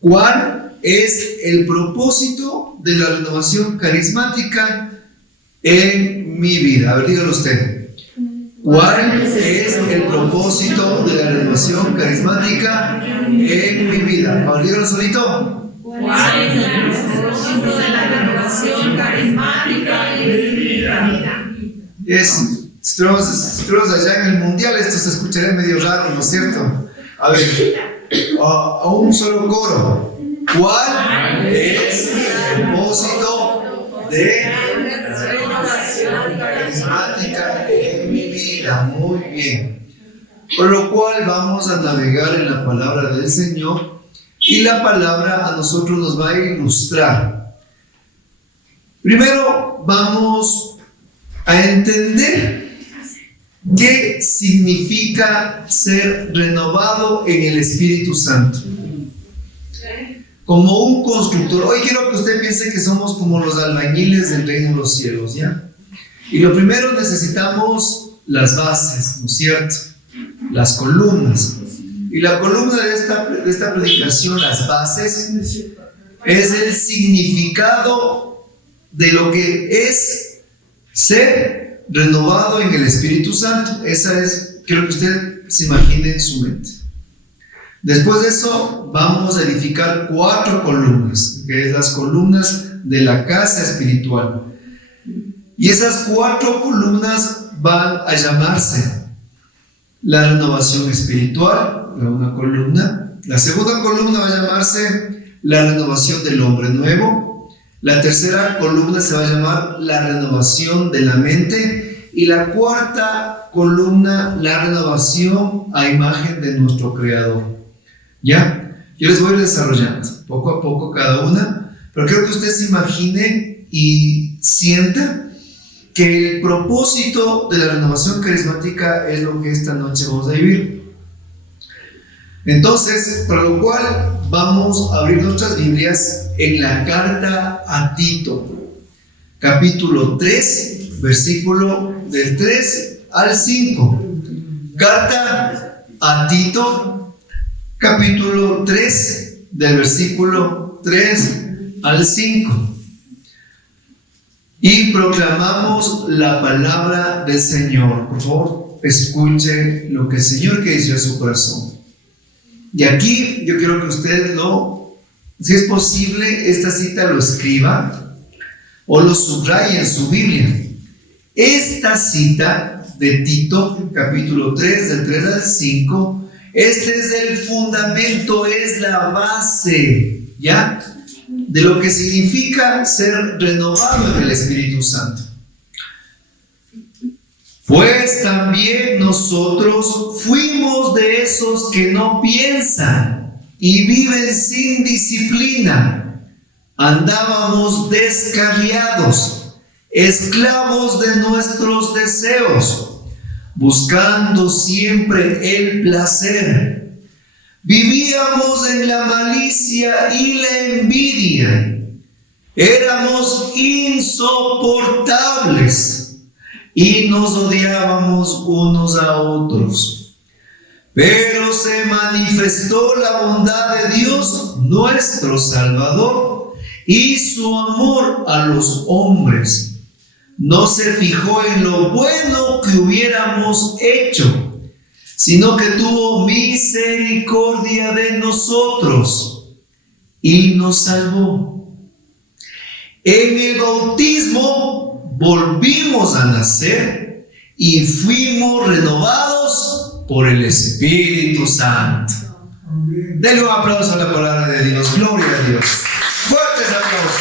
¿Cuál es el propósito de la renovación carismática en mi vida? A ver, dígalo usted. ¿Cuál es el propósito de la renovación carismática en mi vida? A ver, dígalo solito. ¿Cuál es el propósito de la renovación carismática en mi vida? Estuvimos allá en el mundial, esto se escucharía medio raro, ¿no es cierto? A ver, a un solo coro. ¿Cuál es el propósito de la renovación carismática en mi vida? Muy bien. Por lo cual vamos a navegar en la palabra del Señor y la palabra a nosotros nos va a ilustrar. Primero vamos a entender qué significa ser renovado en el Espíritu Santo. Como un constructor. Hoy quiero que usted piense que somos como los albañiles del reino de los cielos, ¿ya? Y lo primero necesitamos las bases, ¿no es cierto? Las columnas. Y la columna de esta predicación, las bases, es el significado de lo que es ser renovado en el Espíritu Santo. Esa es, quiero que usted se imagine en su mente. Después de eso vamos a edificar 4 columnas, que es las columnas de la casa espiritual. Y esas 4 columnas van a llamarse la renovación espiritual, una columna. La segunda columna va a llamarse la renovación del hombre nuevo. La tercera columna se va a llamar la renovación de la mente. Y la cuarta columna, la renovación a imagen de nuestro Creador. ¿Ya? Yo les voy a ir desarrollando poco a poco cada una, pero quiero que usted se imagine y sienta que el propósito de la renovación carismática es lo que esta noche vamos a vivir. Entonces, para lo cual vamos a abrir nuestras Biblias en la carta a Tito, capítulo 3, versículo del 3 al 5. Carta a Tito, capítulo 3, del versículo 3 al 5. Y proclamamos la palabra del Señor. Por favor, escuche lo que el Señor quiere decir a su corazón. Y aquí yo quiero que usted si es posible, esta cita lo escriba o lo subraye en su Biblia. Esta cita de Tito, capítulo 3, del 3 al 5, este es el fundamento, es la base, ¿ya?, de lo que significa ser renovado en el Espíritu Santo. Pues también nosotros fuimos de esos que no piensan y viven sin disciplina. Andábamos descarriados, esclavos de nuestros deseos, buscando siempre el placer. Vivíamos en la malicia y la envidia. Éramos insoportables y nos odiábamos unos a otros. Pero se manifestó la bondad de Dios, nuestro Salvador, y su amor a los hombres. No se fijó en lo bueno que hubiéramos hecho, sino que tuvo misericordia de nosotros y nos salvó. En el bautismo volvimos a nacer y fuimos renovados por el Espíritu Santo. Denle un aplauso a la palabra de Dios. Gloria a Dios. Fuertes aplausos.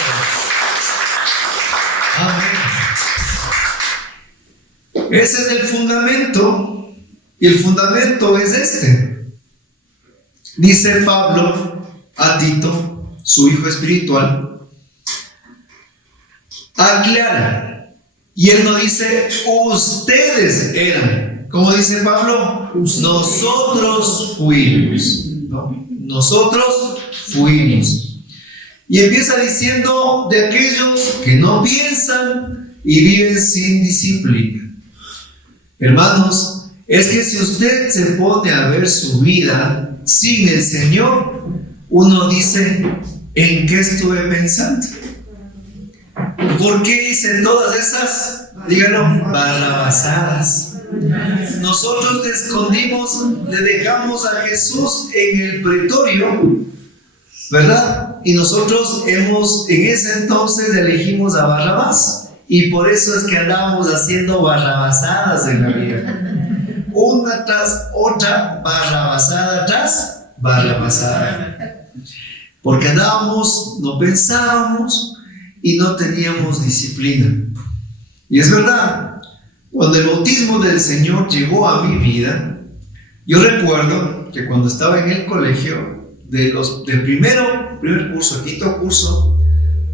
Amén. Ese es el fundamento. Y el fundamento es este. Dice Pablo a Tito, su hijo espiritual, aclara. Y él no dice, ustedes eran. ¿Cómo dice Pablo? Nosotros fuimos. ¿No? Nosotros fuimos. Y empieza diciendo de aquellos que no piensan y viven sin disciplina. Hermanos, es que si usted se pone a ver su vida sin el Señor, uno dice, ¿en qué estuve pensando? ¿Por qué hice todas esas, díganlo, barrabasadas? Nosotros le escondimos, le dejamos a Jesús en el pretorio, ¿verdad? Y nosotros en ese entonces elegimos a Barrabás. Y por eso es que andábamos haciendo barrabasadas en la vida. Una tras otra, barrabasada tras barrabasada. Porque andábamos, no pensábamos y no teníamos disciplina. Y es verdad, cuando el bautismo del Señor llegó a mi vida, yo recuerdo que cuando estaba en el colegio, del primer curso, quinto curso,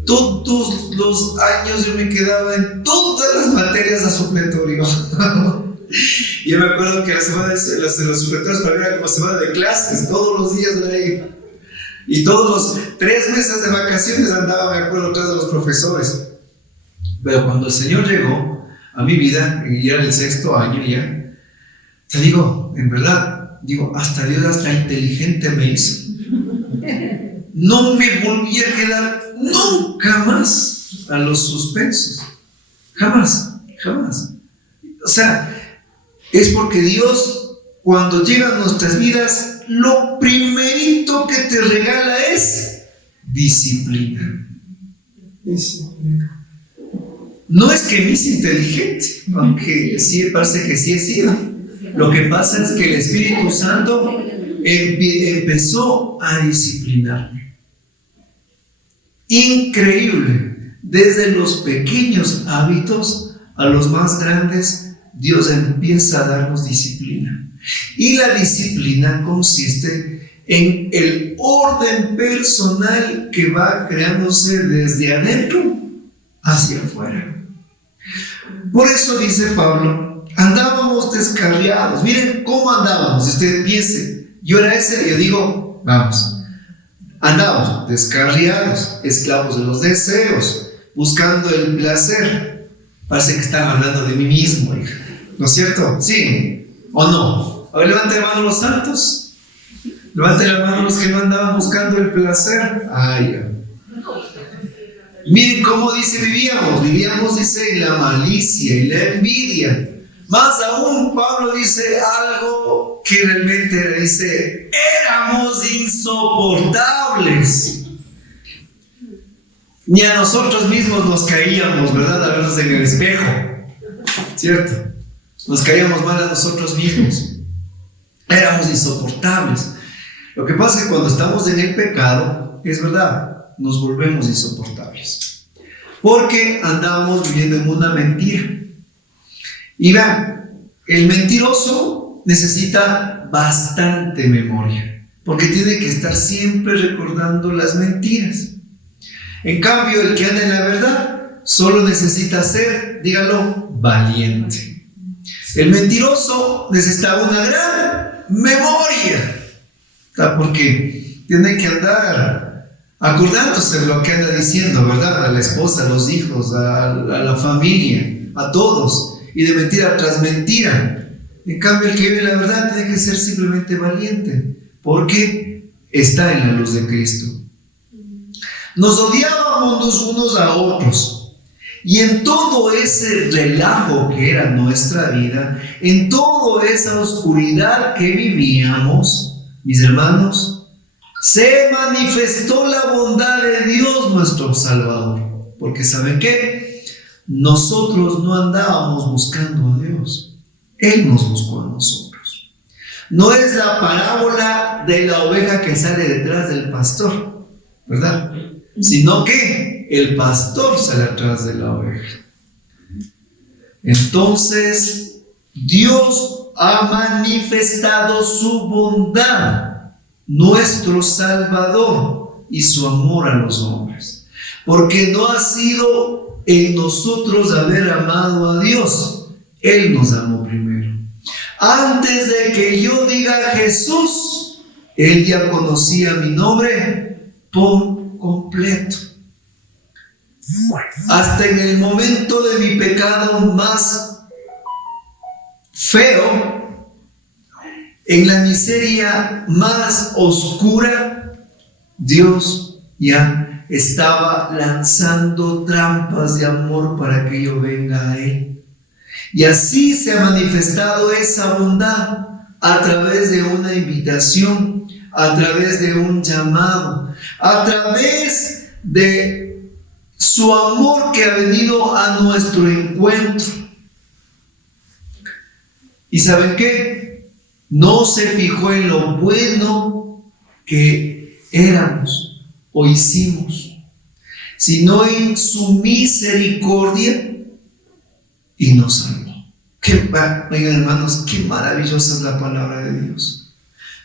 todos los años yo me quedaba en todas las materias a supletorio. Yo me acuerdo que la semana de los supletorios para mí era como semana de clases, todos los días de ahí. Y todos los 3 meses de vacaciones andaba, me acuerdo, tras de los profesores. Pero cuando el Señor llegó a mi vida, y ya era el 6º año ya, te digo, en verdad, hasta Dios hasta inteligente me hizo. No me volví a quedar nunca más a los suspensos. Jamás. O sea, es porque Dios, cuando llega a nuestras vidas, lo primerito que te regala es disciplina. No es que me hice inteligente, aunque sí parece que sí he sido. Lo que pasa es que el Espíritu Santo empezó a disciplinarme. Increíble, desde los pequeños hábitos a los más grandes, Dios empieza a darnos disciplina. Y la disciplina consiste en el orden personal que va creándose desde adentro hacia afuera. Por eso dice Pablo, andábamos descarriados. Miren cómo andábamos. Si usted piense, yo era ese, yo digo, vamos. Andábamos descarriados, esclavos de los deseos, buscando el placer. Parece que están hablando de mí mismo, hija. ¿No es cierto? ¿Sí o no? A ver, levanten la mano los santos. Levanten la mano los que no andaban buscando el placer. Ya. Miren cómo dice vivíamos, dice, en la malicia y la envidia. Más aún, Pablo dice algo que realmente dice, éramos insoportables. Ni a nosotros mismos nos caíamos, ¿verdad? A vernos en el espejo, ¿cierto? Nos caíamos mal a nosotros mismos. Éramos insoportables. Lo que pasa es que cuando estamos en el pecado, es verdad, nos volvemos insoportables. Porque andábamos viviendo en una mentira. Y vean, el mentiroso necesita bastante memoria, porque tiene que estar siempre recordando las mentiras. En cambio, el que anda en la verdad solo necesita ser, dígalo, valiente. El mentiroso necesita una gran memoria, porque tiene que andar acordándose de lo que anda diciendo, ¿verdad? A la esposa, a los hijos, a la familia, a todos. Y de mentira tras mentira. En cambio, el que vive la verdad tiene que ser simplemente valiente, porque está en la luz de Cristo. Nos odiábamos los unos a otros, y en todo ese relajo que era nuestra vida, en toda esa oscuridad que vivíamos, mis hermanos, se manifestó la bondad de Dios nuestro Salvador. Porque ¿saben qué? Nosotros no andábamos buscando a Dios, Él nos buscó a nosotros. No es la parábola de la oveja que sale detrás del pastor, ¿verdad? Sino que el pastor sale atrás de la oveja. Entonces, Dios ha manifestado su bondad, nuestro Salvador, y su amor a los hombres, porque no ha sido en nosotros haber amado a Dios, Él nos amó primero. Antes de que yo diga Jesús, Él ya conocía mi nombre por completo. Hasta en el momento de mi pecado más feo, en la miseria más oscura, Dios ya estaba lanzando trampas de amor para que yo venga a Él. Y así se ha manifestado esa bondad a través de una invitación, a través de un llamado, a través de su amor que ha venido a nuestro encuentro. ¿Y saben qué? No se fijó en lo bueno que éramos o hicimos, sino en su misericordia y nos salvó. Oigan, hermanos, qué maravillosa es la palabra de Dios,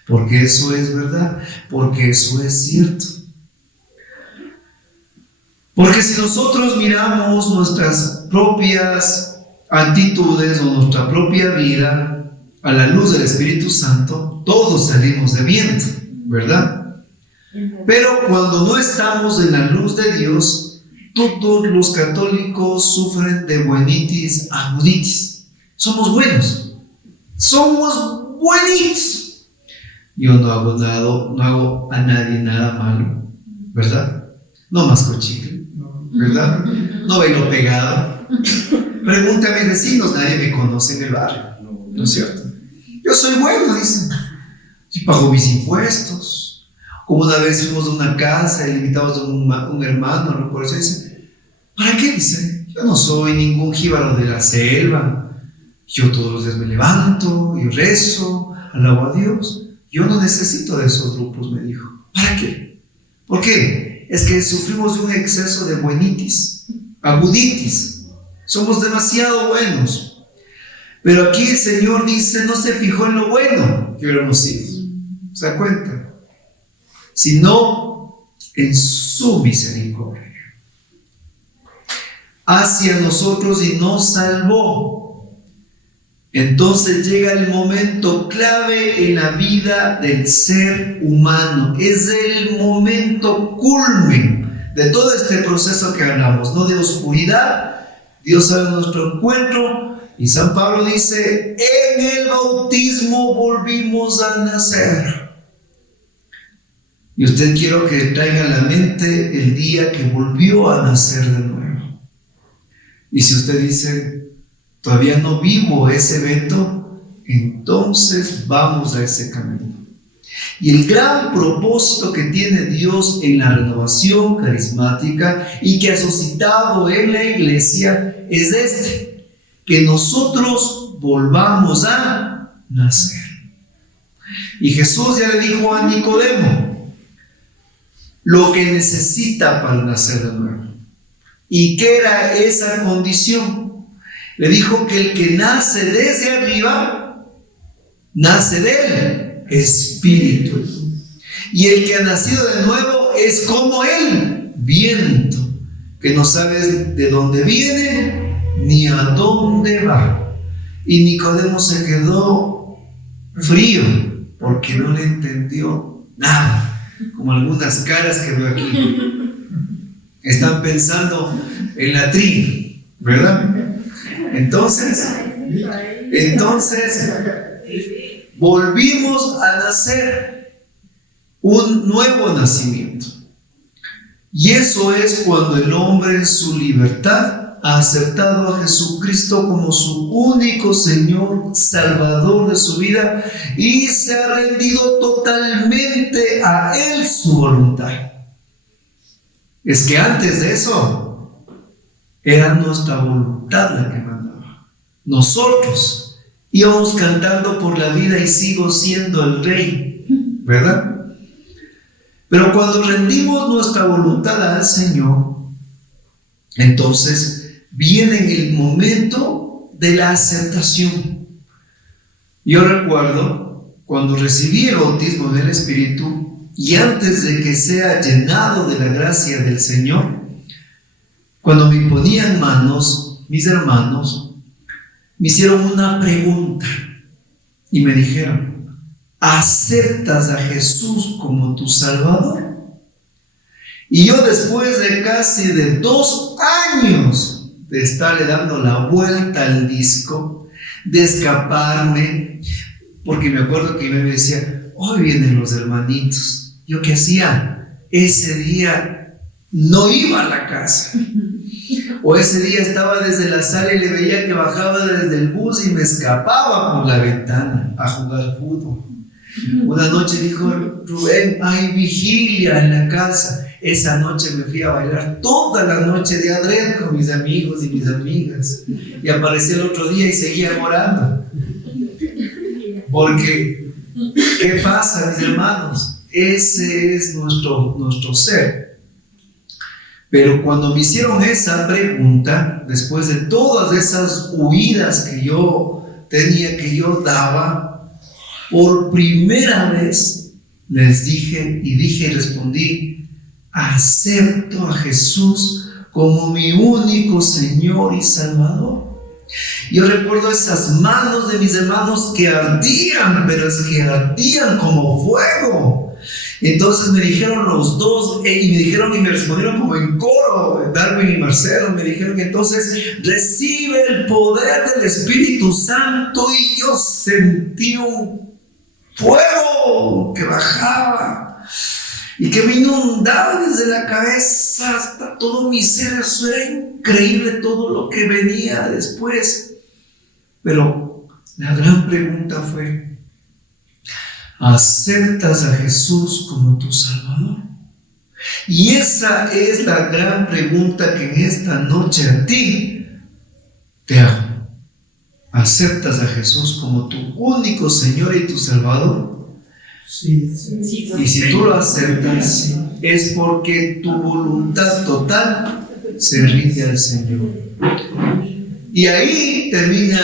porque eso es verdad, porque eso es cierto. Porque si nosotros miramos nuestras propias actitudes o nuestra propia vida a la luz del Espíritu Santo, todos salimos de viento, ¿verdad? Pero cuando no estamos en la luz de Dios, todos los católicos sufren de buenitis, aguditis. Somos buenos, somos buenitos. Yo no hago a nadie nada malo, ¿verdad? No masco chicle, ¿verdad? No bailo pegado. Pregunte a mis vecinos, nadie me conoce en el barrio, ¿no es cierto? Yo soy bueno, dicen. Yo pago mis impuestos. Como una vez fuimos a una casa y le invitamos a un hermano, ¿no? Por eso dice, ¿para qué? Dice, yo no soy ningún jíbaro de la selva. Yo todos los días me levanto y rezo, alabo a Dios. Yo no necesito de esos grupos, me dijo. ¿Para qué? ¿Por qué? Es que sufrimos de un exceso de buenitis, aguditis. Somos demasiado buenos. Pero aquí el Señor dice, no se fijó en lo bueno que hubiéramos sido. ¿Se da cuenta? Sino en su misericordia hacia nosotros y nos salvó. Entonces llega el momento clave en la vida del ser humano. Es el momento culmen de todo este proceso que hablamos, ¿no? De oscuridad. Dios sale a nuestro encuentro y San Pablo dice, en el bautismo volvimos a nacer. Y usted quiero que traiga a la mente el día que volvió a nacer de nuevo. Y si usted dice, todavía no vivo ese evento, entonces vamos a ese camino. Y el gran propósito que tiene Dios en la renovación carismática y que ha suscitado en la iglesia es este, que nosotros volvamos a nacer. Y Jesús ya le dijo a Nicodemo lo que necesita para nacer de nuevo. ¿Y qué era esa condición? Le dijo que el que nace desde arriba, nace del Espíritu. Y el que ha nacido de nuevo es como el viento, que no sabes de dónde viene ni a dónde va. Y Nicodemo se quedó frío porque no le entendió nada, como algunas caras que veo aquí. Están pensando en la tri, ¿verdad? Entonces volvimos a nacer, un nuevo nacimiento. Y eso es cuando el hombre en su libertad ha aceptado a Jesucristo como su único Señor, Salvador de su vida, y se ha rendido totalmente a Él su voluntad. Es que antes de eso era nuestra voluntad la que mandaba. Nosotros íbamos cantando por la vida y sigo siendo el rey, ¿verdad? Pero cuando rendimos nuestra voluntad al Señor, entonces viene el momento de la aceptación. Yo recuerdo cuando recibí el bautismo del Espíritu y antes de que sea llenado de la gracia del Señor, cuando me ponían manos, mis hermanos me hicieron una pregunta y me dijeron, ¿aceptas a Jesús como tu Salvador? Y yo, después de casi de 2 años de estarle dando la vuelta al disco, de escaparme, porque me acuerdo que me decía, hoy vienen los hermanitos. ¿Yo qué hacía? ese día no iba a la casa. O ese día estaba desde la sala y le veía que bajaba desde el bus y me escapaba por la ventana a jugar fútbol. Una noche dijo Rubén, hay vigilia en la casa. Esa noche me fui a bailar toda la noche de adrede con mis amigos y mis amigas. Y aparecí el otro día y seguía orando. Porque, ¿qué pasa, mis hermanos? Ese es nuestro ser. Pero cuando me hicieron esa pregunta, después de todas esas huidas que yo tenía, que yo daba, por primera vez les dije y respondí: acepto a Jesús como mi único Señor y Salvador. Yo recuerdo esas manos de mis hermanos que ardían, pero es que ardían como fuego. Entonces me dijeron los dos, y me respondieron como en coro, Darwin y Marcelo, me dijeron que entonces recibe el poder del Espíritu Santo, y yo sentí un fuego que bajaba y que me inundaba desde la cabeza hasta todo mi ser. Eso era increíble, todo lo que venía después. Pero la gran pregunta fue: ¿aceptas a Jesús como tu Salvador? Y esa es la gran pregunta que en esta noche a ti te hago. ¿Aceptas a Jesús como tu único Señor y tu Salvador? Sí. Y si tú lo aceptas, es porque tu voluntad total se rinde al Señor. Y ahí termina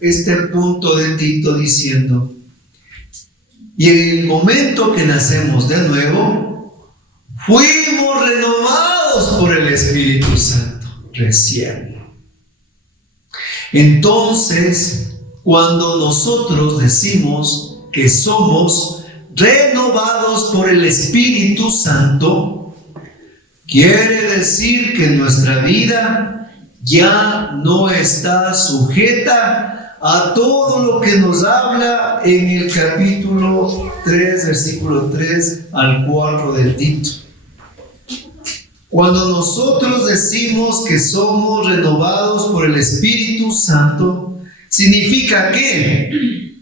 este punto de Tito diciendo: y en el momento que nacemos de nuevo, fuimos renovados por el Espíritu Santo recién. Entonces, cuando nosotros decimos que somos renovados por el Espíritu Santo, quiere decir que nuestra vida ya no está sujeta a todo lo que nos habla en el capítulo 3, versículo 3 al 4 de Tito. Cuando nosotros decimos que somos renovados por el Espíritu Santo, significa que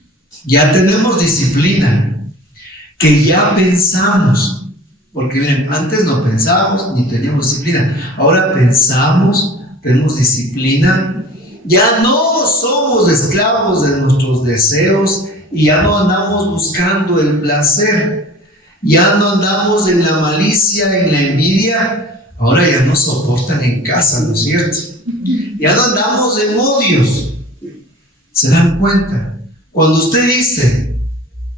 ya tenemos disciplina, que ya pensamos. Porque miren, antes no pensábamos ni teníamos disciplina. Ahora pensamos, tenemos disciplina. Ya no somos esclavos de nuestros deseos y ya no andamos buscando el placer. Ya no andamos en la malicia, en la envidia. Ahora ya nos soportan en casa, ¿no es cierto? Ya no andamos en odios. ¿Se dan cuenta? Cuando usted dice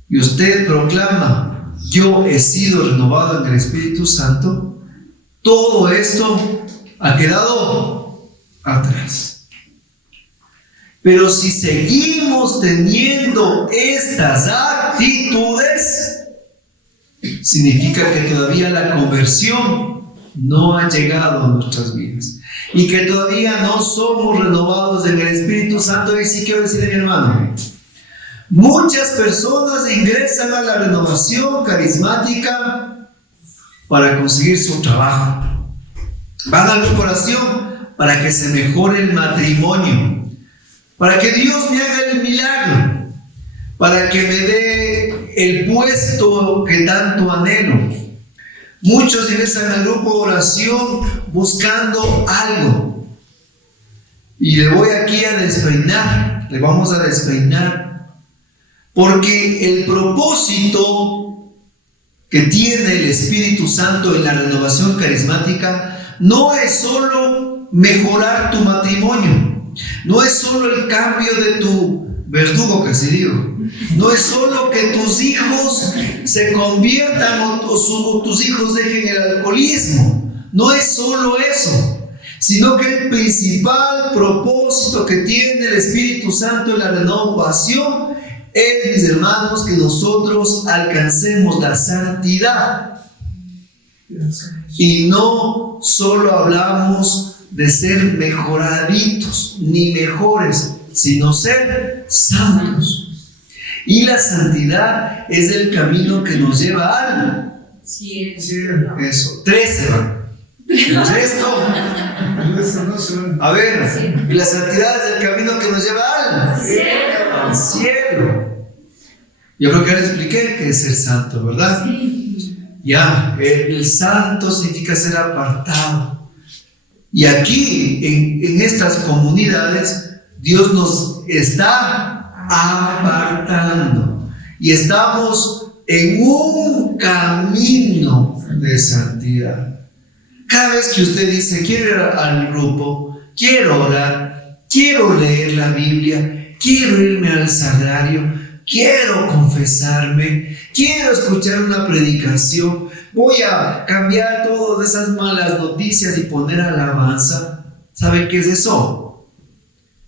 y usted proclama: yo he sido renovado en el Espíritu Santo, todo esto ha quedado atrás. Pero si seguimos teniendo estas actitudes, significa que todavía la conversión no ha llegado a nuestras vidas y que todavía no somos renovados en el Espíritu Santo. Y sí quiero decirle, mi hermano, muchas personas ingresan a la renovación carismática para conseguir su trabajo. Van a la oración para que se mejore el matrimonio, para que Dios me haga el milagro, para que me dé el puesto que tanto anhelo. Muchos ingresan al grupo de oración buscando algo. Y le voy aquí a despeinar, le vamos a despeinar, porque el propósito que tiene el Espíritu Santo en la renovación carismática no es solo mejorar tu matrimonio, no es solo el cambio de tu verdugo, que se digo, no es solo que tus hijos se conviertan o tus hijos dejen el alcoholismo, no es solo eso, sino que el principal propósito que tiene el Espíritu Santo en la renovación es, mis hermanos, que nosotros alcancemos la santidad. Y no solo hablamos de ser mejoraditos ni mejores, sino ser santos. Y la santidad es el camino que nos lleva al Cielo. Eso. 3 se van. El resto. A ver, y la santidad es el camino que nos lleva al cielo. Yo creo que ahora expliqué que es ser santo, ¿verdad? Ya, el santo significa ser apartado. Y aquí, en estas comunidades, Dios nos está apartando. Y estamos en un camino de santidad. Cada vez que usted dice, quiero ir al grupo, quiero orar, quiero leer la Biblia, quiero irme al sagrario, quiero confesarme, quiero escuchar una predicación, voy a cambiar todas esas malas noticias y poner alabanza. ¿Sabe qué es eso?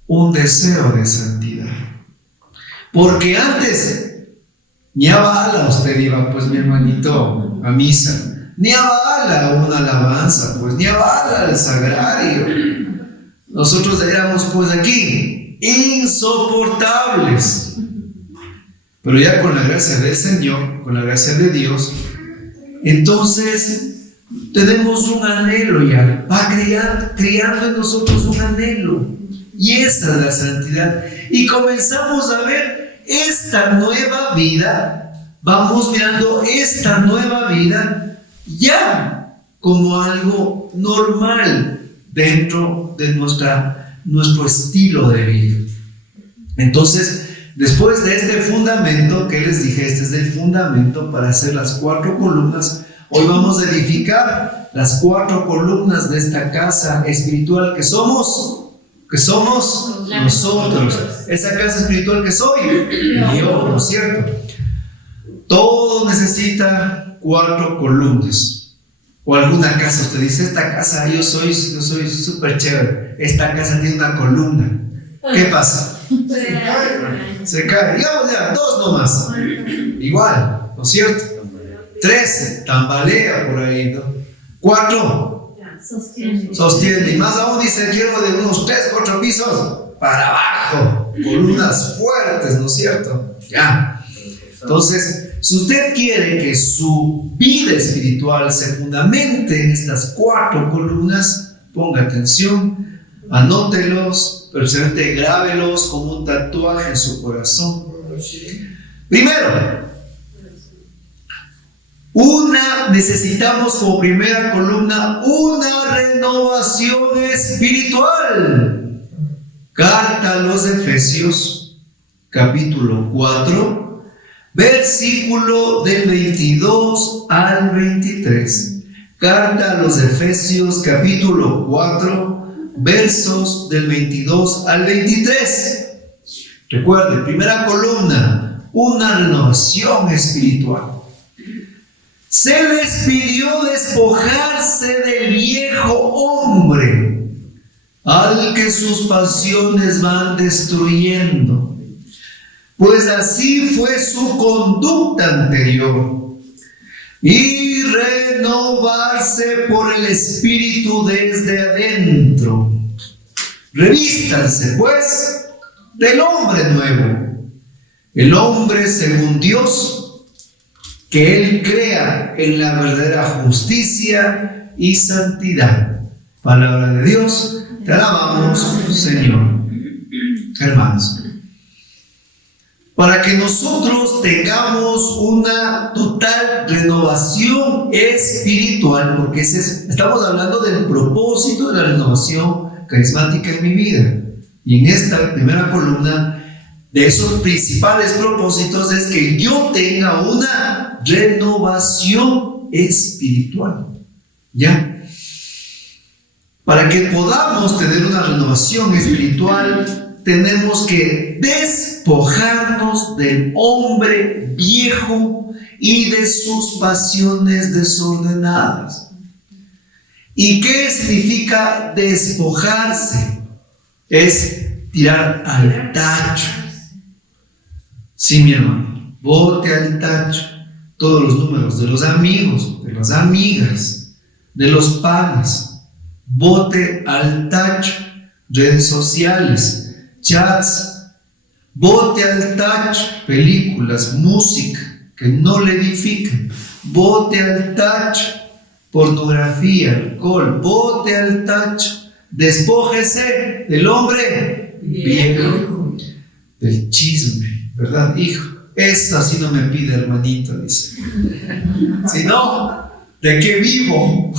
Un deseo de santidad. Porque antes, ni a bala usted iba, pues mi hermanito, a misa. Ni a bala una alabanza, pues ni a bala al sagrario. Nosotros éramos pues aquí insoportables. Pero ya con la gracia del Señor, con la gracia de Dios, entonces tenemos un anhelo ya, va creando en nosotros un anhelo. Y esa es la santidad. Y comenzamos a ver esta nueva vida, vamos mirando esta nueva vida ya como algo normal dentro de nuestro estilo de vida. Entonces, después de este fundamento que les dije, este es el fundamento para hacer las 4 columnas. Hoy vamos a edificar las 4 columnas de esta casa espiritual que somos nosotros. Esa casa espiritual que soy yo, ¿no es cierto? Todo necesita 4 columnas. O alguna casa, usted dice, esta casa yo soy súper chévere, esta casa tiene una columna. ¿Qué pasa? Se cae. Digamos ya, 2 nomás. Igual, ¿no es cierto? 3, tambalea por ahí, ¿no? 4, sostiene. Y más aún dice, quiero de unos 3, 4 pisos para abajo. Columnas fuertes, ¿no es cierto? Ya. Entonces, si usted quiere que su vida espiritual se fundamente en estas 4 columnas, ponga atención, anótelos, pero simplemente grábelos como un tatuaje en su corazón. Primero, necesitamos como primera columna una renovación espiritual. Carta a los Efesios, capítulo 4. Versículo del 22 al 23. Carta a los Efesios, capítulo 4, versos del 22 al 23. Recuerde, primera columna, una renovación espiritual. Se les pidió despojarse del viejo hombre, al que sus pasiones van destruyendo. Pues así fue su conducta anterior, y renovarse por el Espíritu desde adentro. Revístanse, pues, del hombre nuevo, el hombre según Dios, que Él crea en la verdadera justicia y santidad. Palabra de Dios, te alabamos, Señor. Hermanos, para que nosotros tengamos una total renovación espiritual, porque estamos hablando del propósito de la renovación carismática en mi vida. Y en esta primera columna, de esos principales propósitos es que yo tenga una renovación espiritual. ¿Ya? Para que podamos tener una renovación espiritual, tenemos que despojarnos del hombre viejo y de sus pasiones desordenadas. ¿Y qué significa despojarse? Es tirar al tacho. Sí, mi hermano, bote al tacho todos los números de los amigos, de las amigas, de los panes. Bote al tacho redes sociales, chats, bote al tacho películas, música que no le edifiquen. Bote al tacho pornografía, alcohol, bote al tacho. Despójese del hombre viejo, del chisme, ¿verdad, hijo? Esta sí no me pide, hermanito, dice. Si no, ¿de qué vivo?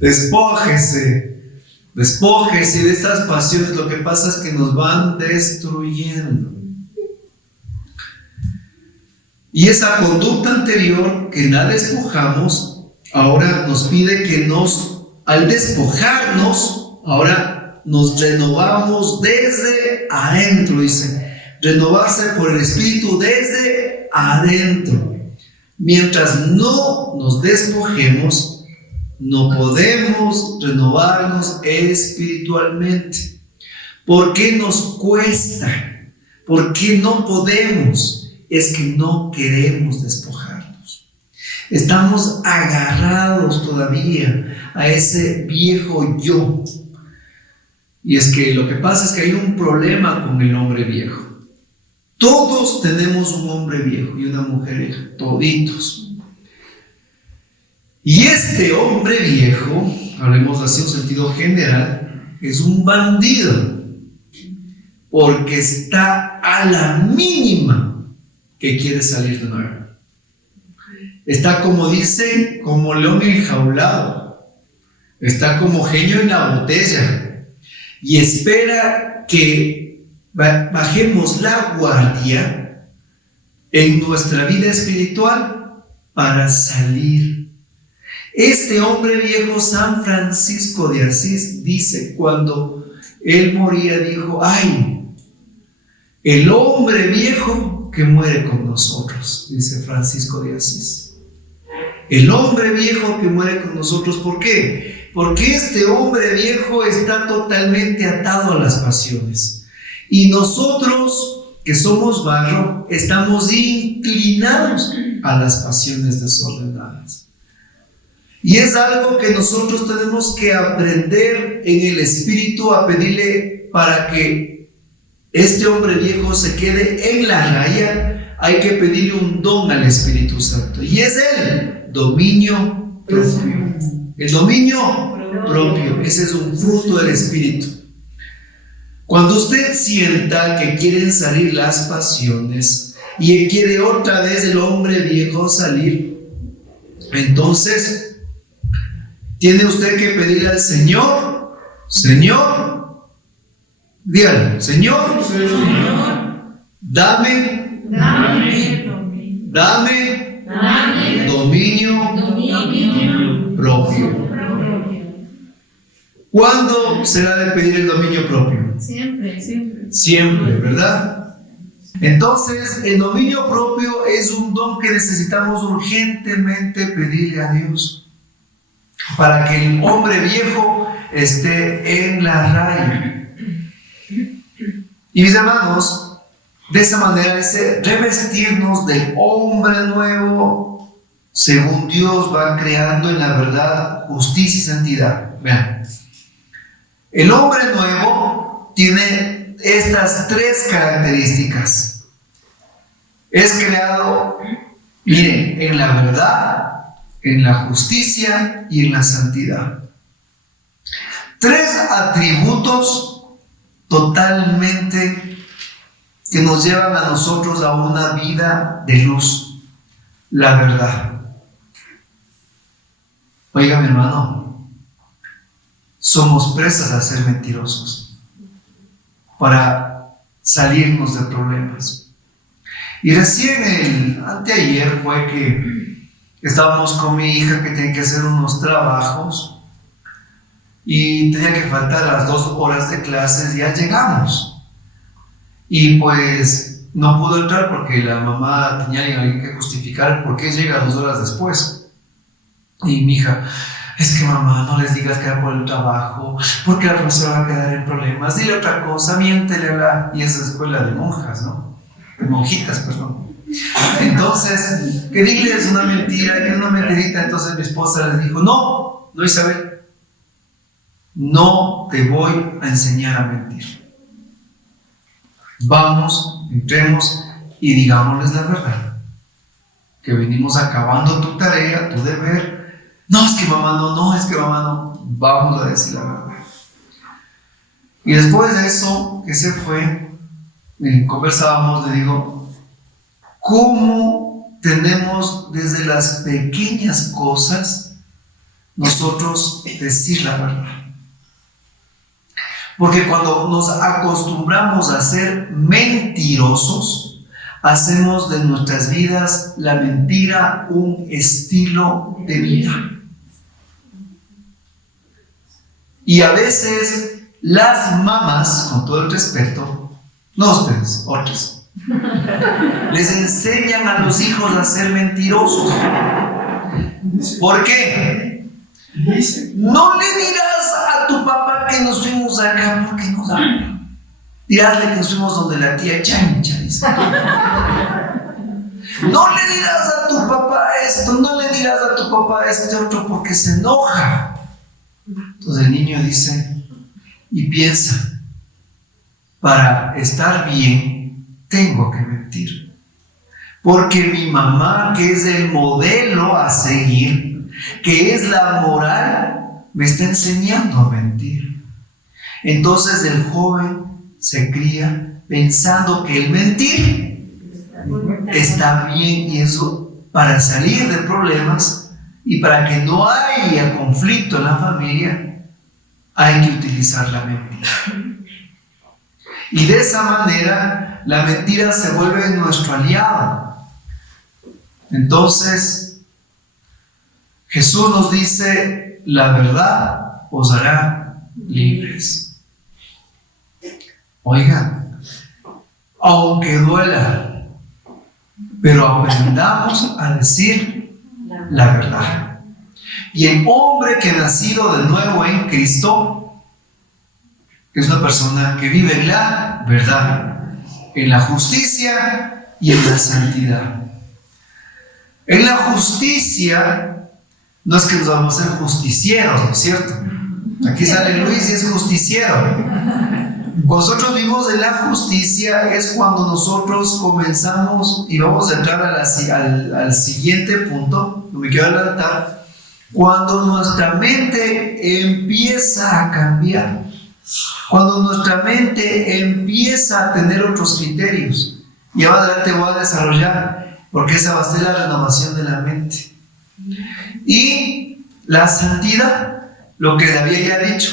Despójese de estas pasiones. Lo que pasa es que nos van destruyendo. Y esa conducta anterior que la despojamos, ahora nos pide que al despojarnos, ahora nos renovamos desde adentro, dice. Renovarse por el Espíritu desde adentro. Mientras no nos despojemos, no podemos renovarnos espiritualmente. ¿Por qué nos cuesta? ¿Por qué no podemos? Es que no queremos despojarnos. Estamos agarrados todavía a ese viejo yo. Y es que lo que pasa es que hay un problema con el hombre viejo. Todos tenemos un hombre viejo y una mujer vieja, toditos. Y este hombre viejo, hablemos así en un sentido general, es un bandido, porque está a la mínima que quiere salir de nuevo. Está, como dice, como león enjaulado, está como genio en la botella y espera que bajemos la guardia en nuestra vida espiritual para salir. Este hombre viejo, San Francisco de Asís, dice, cuando él moría, dijo: ay, el hombre viejo que muere con nosotros, dice Francisco de Asís. El hombre viejo que muere con nosotros. ¿Por qué? Porque este hombre viejo está totalmente atado a las pasiones. Y nosotros, que somos barro, estamos inclinados a las pasiones desordenadas. Y es algo que nosotros tenemos que aprender en el Espíritu, a pedirle para que este hombre viejo se quede en la raya. Hay que pedirle un don al Espíritu Santo, y es el dominio propio. El dominio propio, ese es un fruto del Espíritu. Cuando usted sienta que quieren salir las pasiones y quiere otra vez el hombre viejo salir, entonces tiene usted que pedirle al Señor: Señor, dígale, Señor, dame dominio propio. ¿Cuándo será de pedir el dominio propio? Siempre, ¿verdad? Entonces, el dominio propio es un don que necesitamos urgentemente pedirle a Dios para que el hombre viejo esté en la raya. Y mis hermanos, de esa manera es revestirnos del hombre nuevo, según Dios va creando en la verdad, justicia y santidad. Vean, el hombre nuevo tiene estas tres características. Es creado, miren, en la verdad, en la justicia y en la santidad. Tres atributos totalmente que nos llevan a nosotros a una vida de luz. La verdad. Oiga, mi hermano, somos presas a ser mentirosos para salirnos de problemas. Y recién anteayer fue que estábamos con mi hija, que tenía que hacer unos trabajos y tenía que faltar las 2 horas de clases. Ya llegamos y pues no pudo entrar porque la mamá tenía que justificar por qué llega 2 horas después. Y mi hija: es que mamá, no les digas que era por el trabajo, porque la profesora va a quedar en problemas. Dile otra cosa, miéntele a la... Y esa escuela de monjas, ¿no? De monjitas, perdón. Entonces, que diles una mentira, que es una mentirita. Entonces mi esposa les dijo: no, Isabel, no te voy a enseñar a mentir. Vamos, entremos y digámosles la verdad. Que venimos acabando tu tarea, tu deber. No, es que mamá no, es que mamá no. Vamos a decir la verdad. Y después de eso, que se fue, conversábamos, le digo, ¿cómo tenemos desde las pequeñas cosas nosotros decir la verdad? Porque cuando nos acostumbramos a ser mentirosos, hacemos de nuestras vidas la mentira un estilo de vida. Y a veces las mamás, con todo el respeto, no ustedes, otros, les enseñan a los hijos a ser mentirosos. ¿Por qué? No le dirás a tu papá que nos fuimos acá porque nos habla. Dirásle que nos fuimos donde la tía Chancha, dice. No le dirás a tu papá esto, no le dirás a tu papá este otro porque se enoja. Entonces el niño dice y piensa, para estar bien tengo que mentir. Porque mi mamá, que es el modelo a seguir, que es la moral, me está enseñando a mentir. Entonces el joven se cría pensando que el mentir está bien, y eso, para salir de problemas y para que no haya conflicto en la familia, hay que utilizar la mentira. Y de esa manera la mentira se vuelve nuestro aliado. Entonces Jesús nos dice, la verdad os hará libres. Oigan, aunque duela, pero aprendamos a decir la verdad. Y el hombre que ha nacido de nuevo en Cristo es una persona que vive en la verdad, en la justicia y en la santidad. En la justicia, no es que nos vamos a ser justicieros, ¿no es cierto? Aquí sale Luis y es justiciero. Nosotros vivimos en la justicia, es cuando nosotros comenzamos, y vamos a entrar al siguiente punto, no me quiero adelantar, cuando nuestra mente empieza a cambiar, cuando nuestra mente empieza a tener otros criterios. Y ahora adelante voy a desarrollar, porque esa va a ser la renovación de la mente. Y la santidad, lo que le había ya dicho,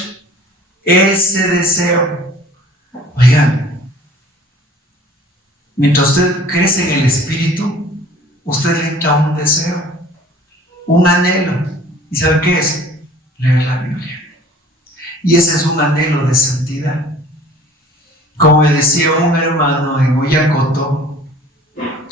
ese deseo. Oigan, mientras usted crece en el espíritu, usted le entra un deseo, un anhelo. ¿Y sabe qué es? Leer la Biblia. Y ese es un anhelo de santidad. Como me decía un hermano en Oyacoto,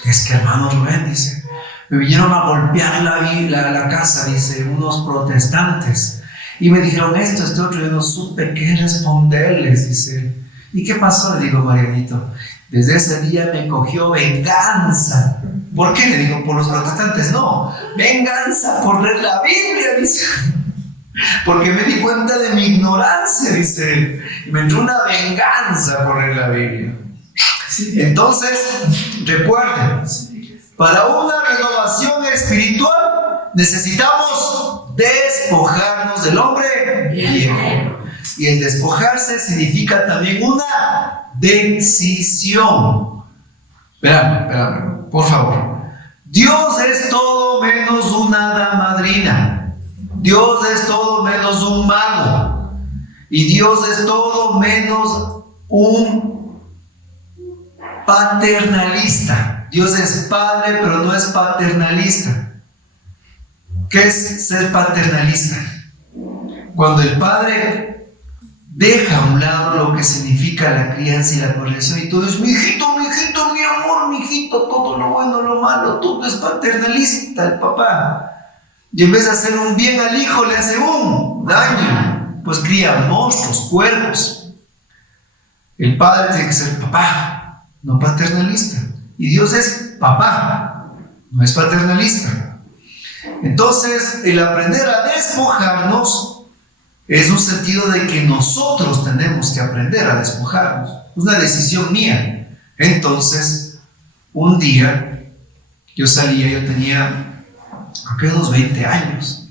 es que hermano Rubén, dice, me vinieron a golpear la casa, dice, unos protestantes, y me dijeron esto, otro, yo no supe qué responderles, dice. ¿Y qué pasó? Le digo, Marianito, desde ese día me cogió venganza. ¿Por qué? Le digo, por los protestantes. No, venganza por leer la Biblia, dice. Porque me di cuenta de mi ignorancia, dice. Me entró una venganza por leer la Biblia. Entonces, recuerden, para una renovación espiritual necesitamos despojarnos del hombre viejo. Y el despojarse significa también una decisión. Espérame, por favor. Dios es todo menos una hada madrina. Dios es todo menos un mago. Y Dios es todo menos un paternalista. Dios es padre, pero no es paternalista. ¿Qué es ser paternalista? Cuando el padre deja a un lado lo que significa la crianza y la corrección, y todo es mi hijito, mi amor, mi hijito, todo lo bueno, lo malo, todo es paternalista el papá. Y en vez de hacer un bien al hijo, le hace un daño, pues cría monstruos, cuervos. El padre tiene que ser papá, no paternalista. Y Dios es papá, no es paternalista. Entonces, el aprender a despojarnos es un sentido de que nosotros tenemos que aprender a despojarnos. Es una decisión mía. Entonces, un día yo tenía creo que unos 20 años,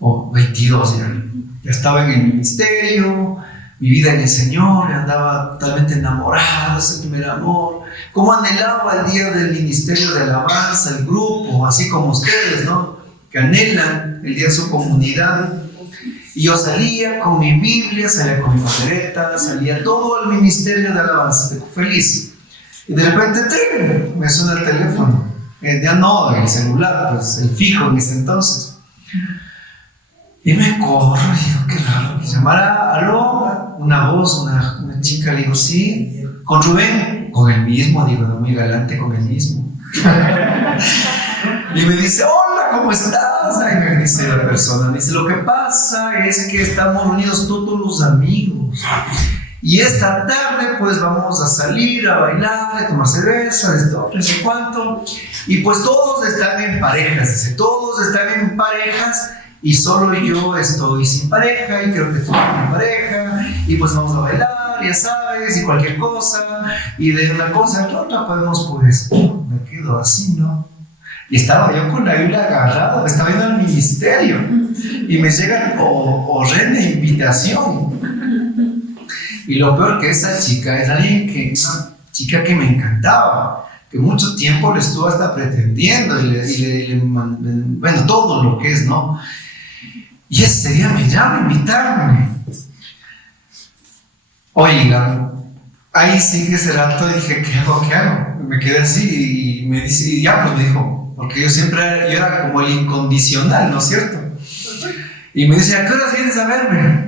o 22 ya estaba en el ministerio, mi vida en el Señor, andaba totalmente enamorado, ese primer amor, como anhelaba el día del ministerio de alabanza, el grupo, así como ustedes, ¿no? Que anhelan el día de su comunidad. Y yo salía con mi Biblia, salía con mi pandereta, salía todo el ministerio de alabanza, feliz. Y de repente me suena el teléfono, ya no el celular, pues el fijo en ese entonces. Y me corro y digo, qué raro, que llamara, aló, una voz, una chica, le digo, sí, con Rubén, con el mismo, digo, no, muy galante, con el mismo. Y me dice, hola, ¿cómo estás? Ahí me dice la persona, me dice, lo que pasa es que estamos reunidos todos los amigos y esta tarde pues vamos a salir a bailar, a tomar cerveza, esto, no sé cuánto, y pues todos están en parejas, dice, todos están en parejas y solo yo estoy sin pareja y creo que tú tienes pareja y pues vamos a bailar, ya sabes, y cualquier cosa, y de una cosa a otra podemos pues, me quedo así, ¿no? Y estaba yo con la Biblia agarrada, estaba viendo el ministerio y me llega horrenda invitación. Y lo peor que esa chica es una chica que me encantaba, que mucho tiempo le estuvo hasta pretendiendo bueno, todo lo que es, ¿no? Y ese día me llama a invitarme. Oiga, ahí sí que ese rato dije, ¿qué hago? Me quedé así y me dice, y ya pues me dijo, porque yo era como el incondicional, ¿no es cierto? Y me dice, ¿a qué horas vienes a verme?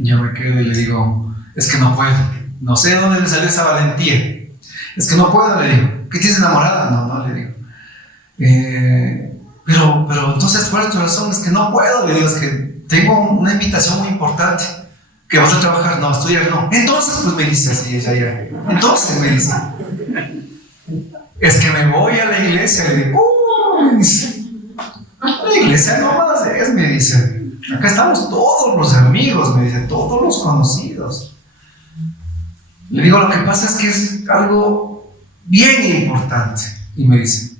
Yo me quedo y le digo, es que no puedo, no sé de dónde le salió esa valentía, es que no puedo, le digo. ¿Qué tienes enamorada? No, le digo. Pero entonces, ¿cuál es tu razón? Es que no puedo, le digo, es que tengo una invitación muy importante. ¿Que vas a trabajar? No, estudiar no. Entonces, pues me dice así, entonces me dice, es que me voy a la iglesia, le digo, me dice, la iglesia no más es, me dice, acá estamos todos los amigos, me dice, todos los conocidos. Le digo, lo que pasa es que es algo bien importante. Y me dice,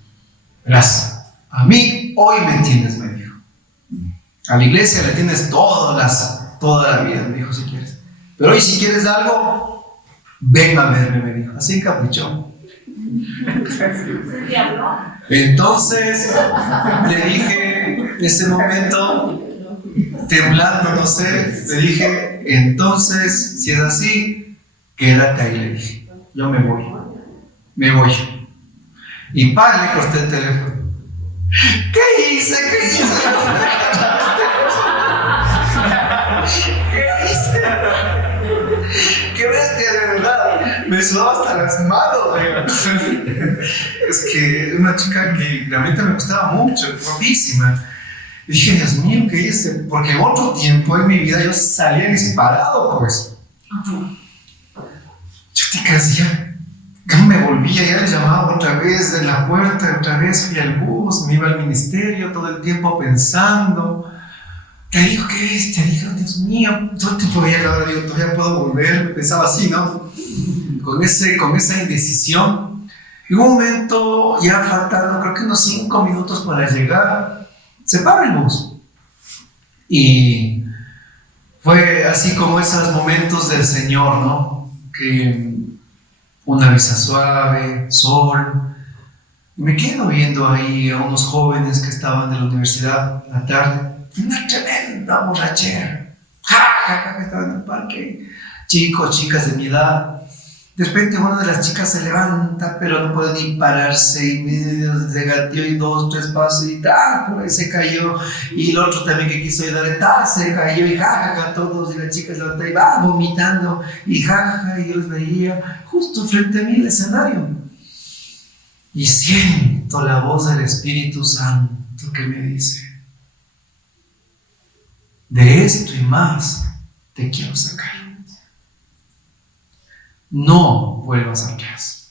verás, a mí hoy me entiendes, me dijo. A la iglesia le tienes toda la vida, me dijo, si quieres. Pero hoy si quieres algo, ven a verme, me dijo. Así caprichó. Entonces le dije, en ese momento, temblando, no sé, le dije, entonces, si es así, quédate ahí, le dije. Yo me voy. Y le corté el teléfono. ¿Qué hice? ¡Qué bestia, de verdad! Me sudó hasta las manos. Es que una chica que realmente me gustaba mucho, guapísima. Y dije, Dios mío, ¿qué hice? Porque en otro tiempo en mi vida yo salía disparado, pues. Yo te decía, ¿cómo me volvía? Ya le llamaba otra vez de la puerta, otra vez fui al bus, me iba al ministerio todo el tiempo pensando. Te digo, ¿qué es? Te digo, Dios mío, todo el tiempo veía, ahora digo, todavía puedo volver. Pensaba así, ¿no? Con esa indecisión. Y un momento, ya faltando, creo que unos 5 minutos para llegar, se para el bus. Y fue así como esos momentos del Señor, ¿no? Que una brisa suave, sol. Y me quedo viendo ahí a unos jóvenes que estaban de la universidad en la tarde. Una tremenda borrachera. Estaban en el parque. Chicos, chicas de mi edad. De repente una de las chicas se levanta, pero no puede ni pararse, y medio se gateó y 2, 3 pasos y por ahí se cayó. Y el otro también que quiso ayudar, se cayó y todos, y la chica se levanta y va vomitando y y yo los veía justo frente a mí en el escenario. Y siento la voz del Espíritu Santo que me dice, de esto y más te quiero sacar. No vuelvas atrás.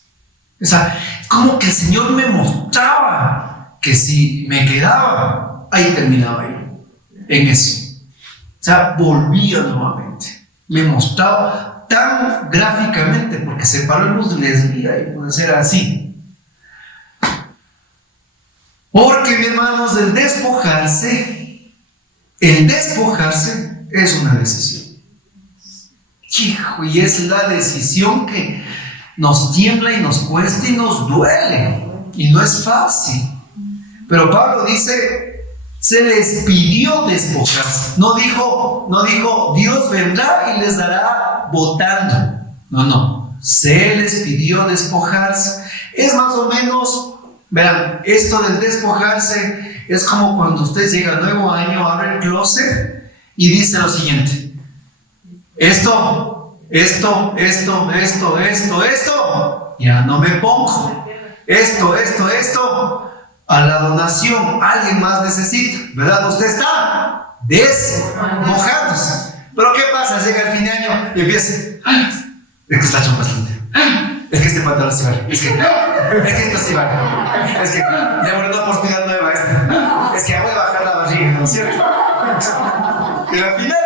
O sea, como que el Señor me mostraba que si me quedaba, ahí terminaba yo, en eso. O sea, volvía nuevamente. Me mostraba tan gráficamente porque separó el bus les mira y puede ser así. Porque, mis hermanos, el despojarse es una decisión. Hijo, y es la decisión que nos tiembla y nos cuesta y nos duele. Y no es fácil. Pero Pablo dice, se les pidió despojarse. No dijo, Dios vendrá y les dará votando. No. Se les pidió despojarse. Es más o menos, verán, esto del despojarse es como cuando usted llega al nuevo año, abre el closet y dice lo siguiente: esto, ya no me pongo. Esto, a la donación, alguien más necesita, ¿verdad? Usted está despojándose. Pero ¿qué pasa? Llega el fin de año y empieza, es que está hecho bastante, es que este pantalón sí vale, es que esto sí vale, es que ya volvió una oportunidad nueva esta, es que ya voy a bajar la barriga, ¿no es cierto? Y al final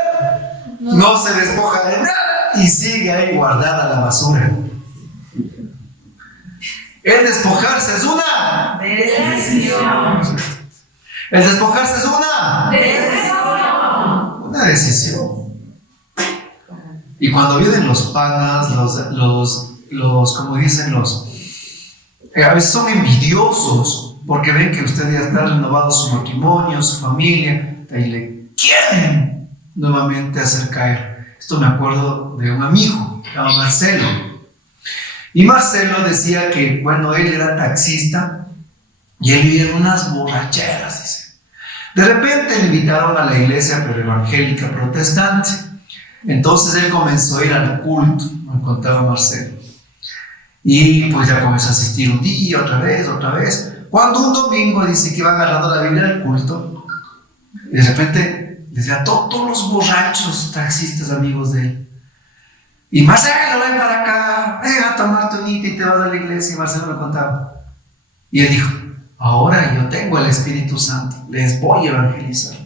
no se despoja de nada y sigue ahí guardada la basura. El despojarse es una decisión. El despojarse es una decisión. Y cuando vienen los panas, los como dicen a veces son envidiosos porque ven que usted ya está renovado su matrimonio, su familia, y le quieren nuevamente hacer caer. Esto me acuerdo de un amigo, se llama Marcelo. Y Marcelo decía que, bueno, él era taxista y él vivía en unas borracheras, dice. De repente le invitaron a la iglesia pero evangélica protestante. Entonces él comenzó a ir al culto, me contaba Marcelo. Y pues ya comenzó a asistir un día, otra vez. Cuando un domingo dice que iba agarrando la Biblia al culto, y de repente decía a todos los borrachos taxistas amigos de él: y Marcelo, ven para acá, ven a tomarte un hito y te vas a la iglesia. Y Marcelo me contaba. Y él dijo: ahora yo tengo el Espíritu Santo, les voy a evangelizar.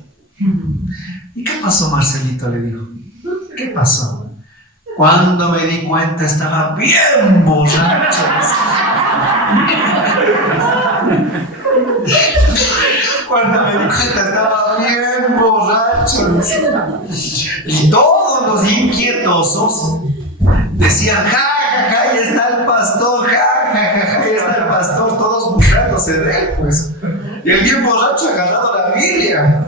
¿Y qué pasó, Marcelito? Le dijo. ¿Qué pasó? Cuando me di cuenta estaba bien borracho. Cuando me di cuenta estaba bien borracho. Y todos los inquietosos decían: ja, ya está el pastor, ya está el pastor, todos burlándose de él, pues. Y el bien borracho agarrado la Biblia.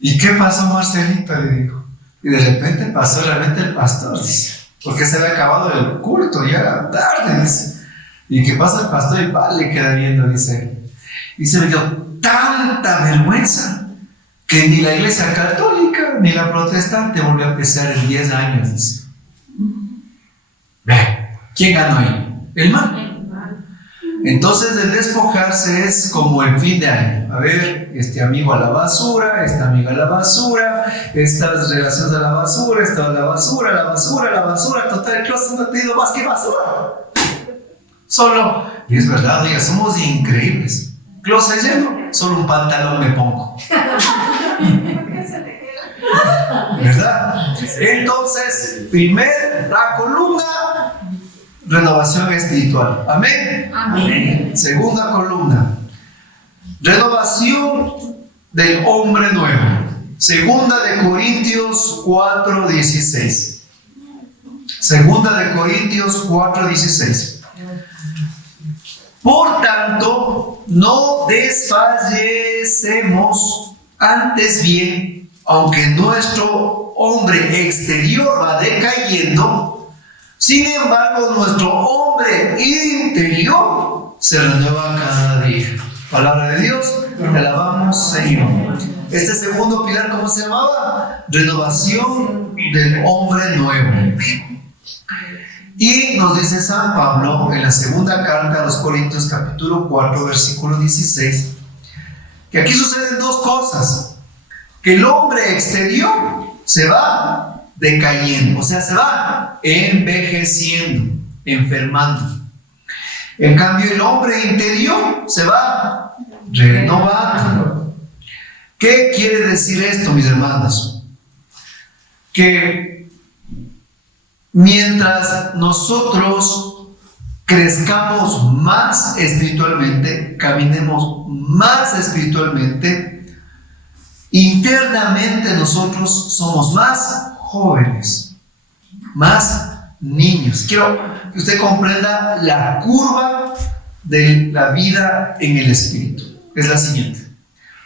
¿Y qué pasó, Marcelito? Le dijo. Y de repente pasó realmente el pastor, dice, porque se había acabado el culto, ya era tarde, dice. ¿Y qué pasa el pastor? Y le queda viendo, dice. Y se me dio tanta vergüenza que ni la iglesia católica ni la protestante volvió a empezar en 10 años, dice. Ve, ¿quién ganó ahí? El mal. Entonces el despojarse es como el fin de año. A ver, este amigo a la basura, esta amiga a la basura, estas relaciones a la basura, esta a la basura, total, el closet no ha tenido más que basura. Solo, y es verdad, oiga, somos increíbles. Closet lleno, solo un pantalón me pongo. ¿Verdad? Entonces, la columna, renovación espiritual. Amén. Amén. Segunda columna, renovación del hombre nuevo. Segunda de Corintios 4:16. Segunda de Corintios 4:16. Por tanto, no desfallecemos, antes bien, aunque nuestro hombre exterior va decayendo, sin embargo, nuestro hombre interior se renueva cada día. Palabra de Dios, te alabamos, Señor. Este segundo pilar, ¿cómo se llamaba? Renovación del hombre nuevo. Y nos dice San Pablo en la segunda carta a los Corintios, capítulo 4, versículo 16, que aquí suceden dos cosas: que el hombre exterior se va decayendo, o sea, se va envejeciendo, enfermando. En cambio, el hombre interior se va renovando. ¿Qué quiere decir esto, mis hermanos? Que mientras nosotros crezcamos más espiritualmente, caminemos más espiritualmente, internamente nosotros somos más jóvenes, más niños. Quiero que usted comprenda la curva de la vida en el espíritu. Es la siguiente.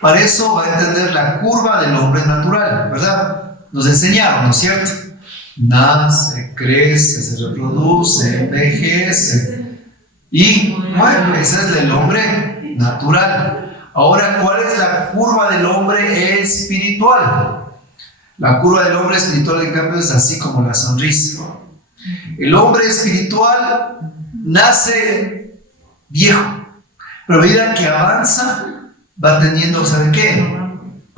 Para eso va a entender la curva del hombre natural, ¿verdad? Nos enseñaron, ¿no es cierto? Nace, crece, se reproduce, envejece. Y bueno, esa es del hombre natural. Ahora, ¿cuál es la curva del hombre espiritual? La curva del hombre espiritual, en cambio, es así como la sonrisa. El hombre espiritual nace viejo, pero a medida que avanza, va teniendo, ¿sabe qué?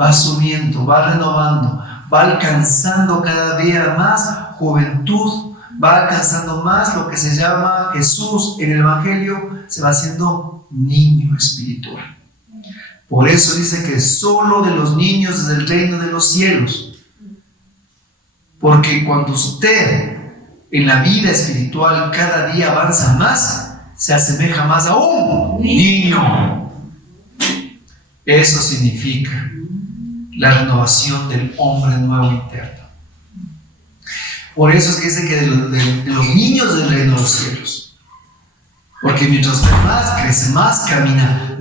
Va subiendo, va renovando, va alcanzando cada día más juventud, va alcanzando más lo que se llama Jesús en el Evangelio, se va haciendo niño espiritual. Por eso dice que solo de los niños es el reino de los cielos. Porque cuando usted en la vida espiritual cada día avanza más, se asemeja más a un niño. Eso significa la renovación del hombre nuevo interno. Por eso es que dice que de los niños del reino de los cielos. Porque mientras usted más crece, más camina,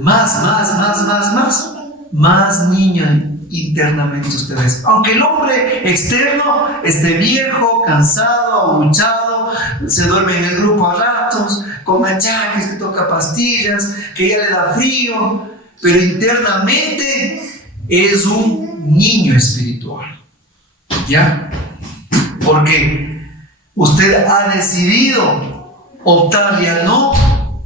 más niño internamente usted es. Aunque el hombre externo esté viejo, cansado, abuchado, se duerme en el grupo a ratos, con achaques, que toca pastillas, que ya le da frío, pero internamente es un niño espiritual. ¿Ya? Porque usted ha decidido optar ya no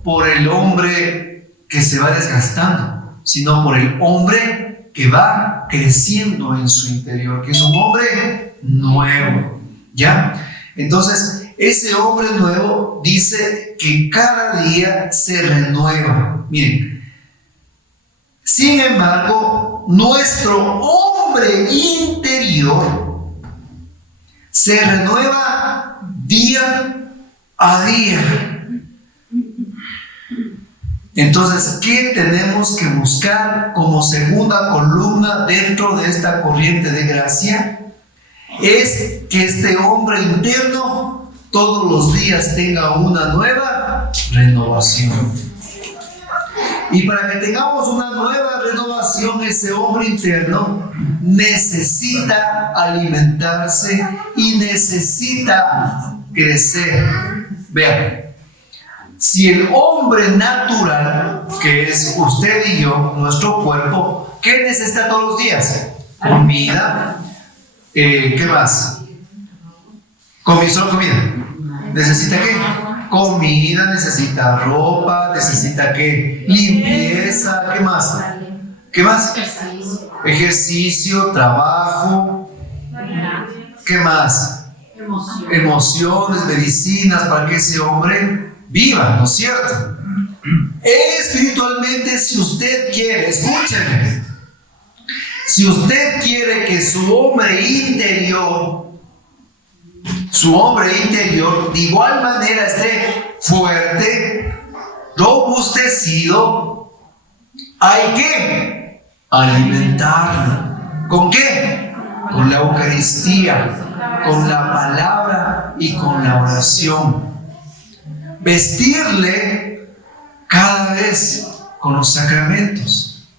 por el hombre que se va desgastando, sino por el hombre que va creciendo en su interior, que es un hombre nuevo. ¿Ya? Entonces, ese hombre nuevo dice que cada día se renueva. Miren, sin embargo, nuestro hombre interior se renueva día a día. Entonces, ¿qué tenemos que buscar como segunda columna dentro de esta corriente de gracia? Es que este hombre interno todos los días tenga una nueva renovación. Y para que tengamos una nueva renovación, ese hombre interno necesita alimentarse y necesita crecer. Vean, si el hombre natural, que es usted y yo, nuestro cuerpo, ¿qué necesita todos los días? Comida. ¿Qué más? Solo comida. ¿Necesita qué? Comida, necesita ropa, necesita qué? Limpieza, ¿qué más? ¿Qué más? Ejercicio, trabajo. ¿Qué más? Emociones, medicinas para que ese hombre viva, ¿no es cierto? Espiritualmente, si usted quiere, escúcheme, si usted quiere que su hombre interior de igual manera esté fuerte, robustecido, hay que alimentarlo. ¿Con qué? Con la Eucaristía, con la palabra y con la oración. Vestirle cada vez con los sacramentos.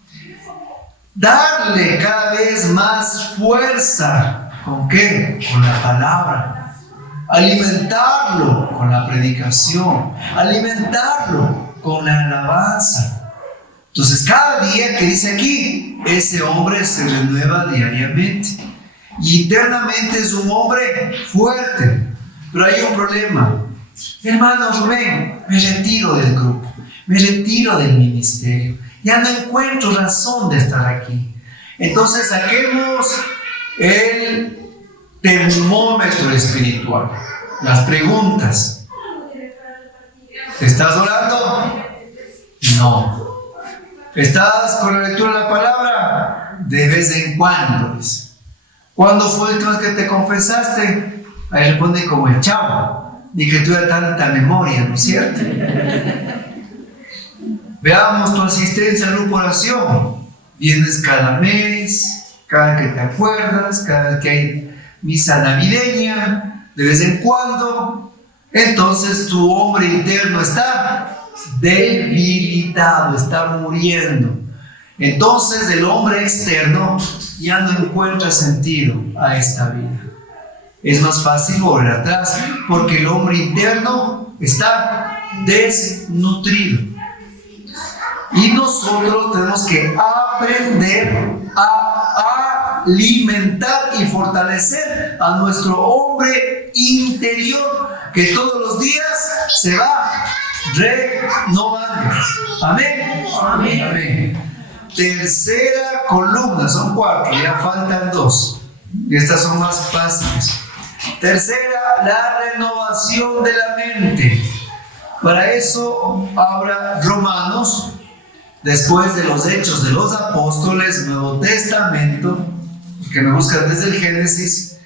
Darle cada vez más fuerza. ¿Con qué? Con la palabra. Alimentarlo con la predicación. Alimentarlo con la alabanza. Entonces, cada día que dice aquí, ese hombre se renueva diariamente. Y internamente es un hombre fuerte. Pero hay un problema. Hermanos, Rubén, me retiro del grupo. Me retiro del ministerio. Ya no encuentro razón de estar aquí. Entonces, saquemos el termómetro espiritual. Las preguntas. ¿Estás orando? No. ¿Estás con la lectura de la palabra? De vez en cuando. ¿Cuándo fue el última vez que te confesaste? Ahí responde como el chavo, ni que tuviera tanta memoria, ¿no es cierto? Veamos tu asistencia al grupo de oración. Vienes cada mes, cada que te acuerdas, cada vez que hay misa navideña, de vez en cuando. Entonces tu hombre interno está debilitado, está muriendo. Entonces el hombre externo ya no encuentra sentido a esta vida. Es más fácil volver atrás porque el hombre interno está desnutrido. Y nosotros tenemos que aprender a alimentar y fortalecer a nuestro hombre interior, que todos los días se va renovando. Amén. Amén. Amén. Tercera columna, son 4, ya faltan 2. Y estas son más fáciles. Tercera, la renovación de la mente. Para eso abra Romanos, después de los Hechos de los Apóstoles, Nuevo Testamento, que me buscan desde el Génesis.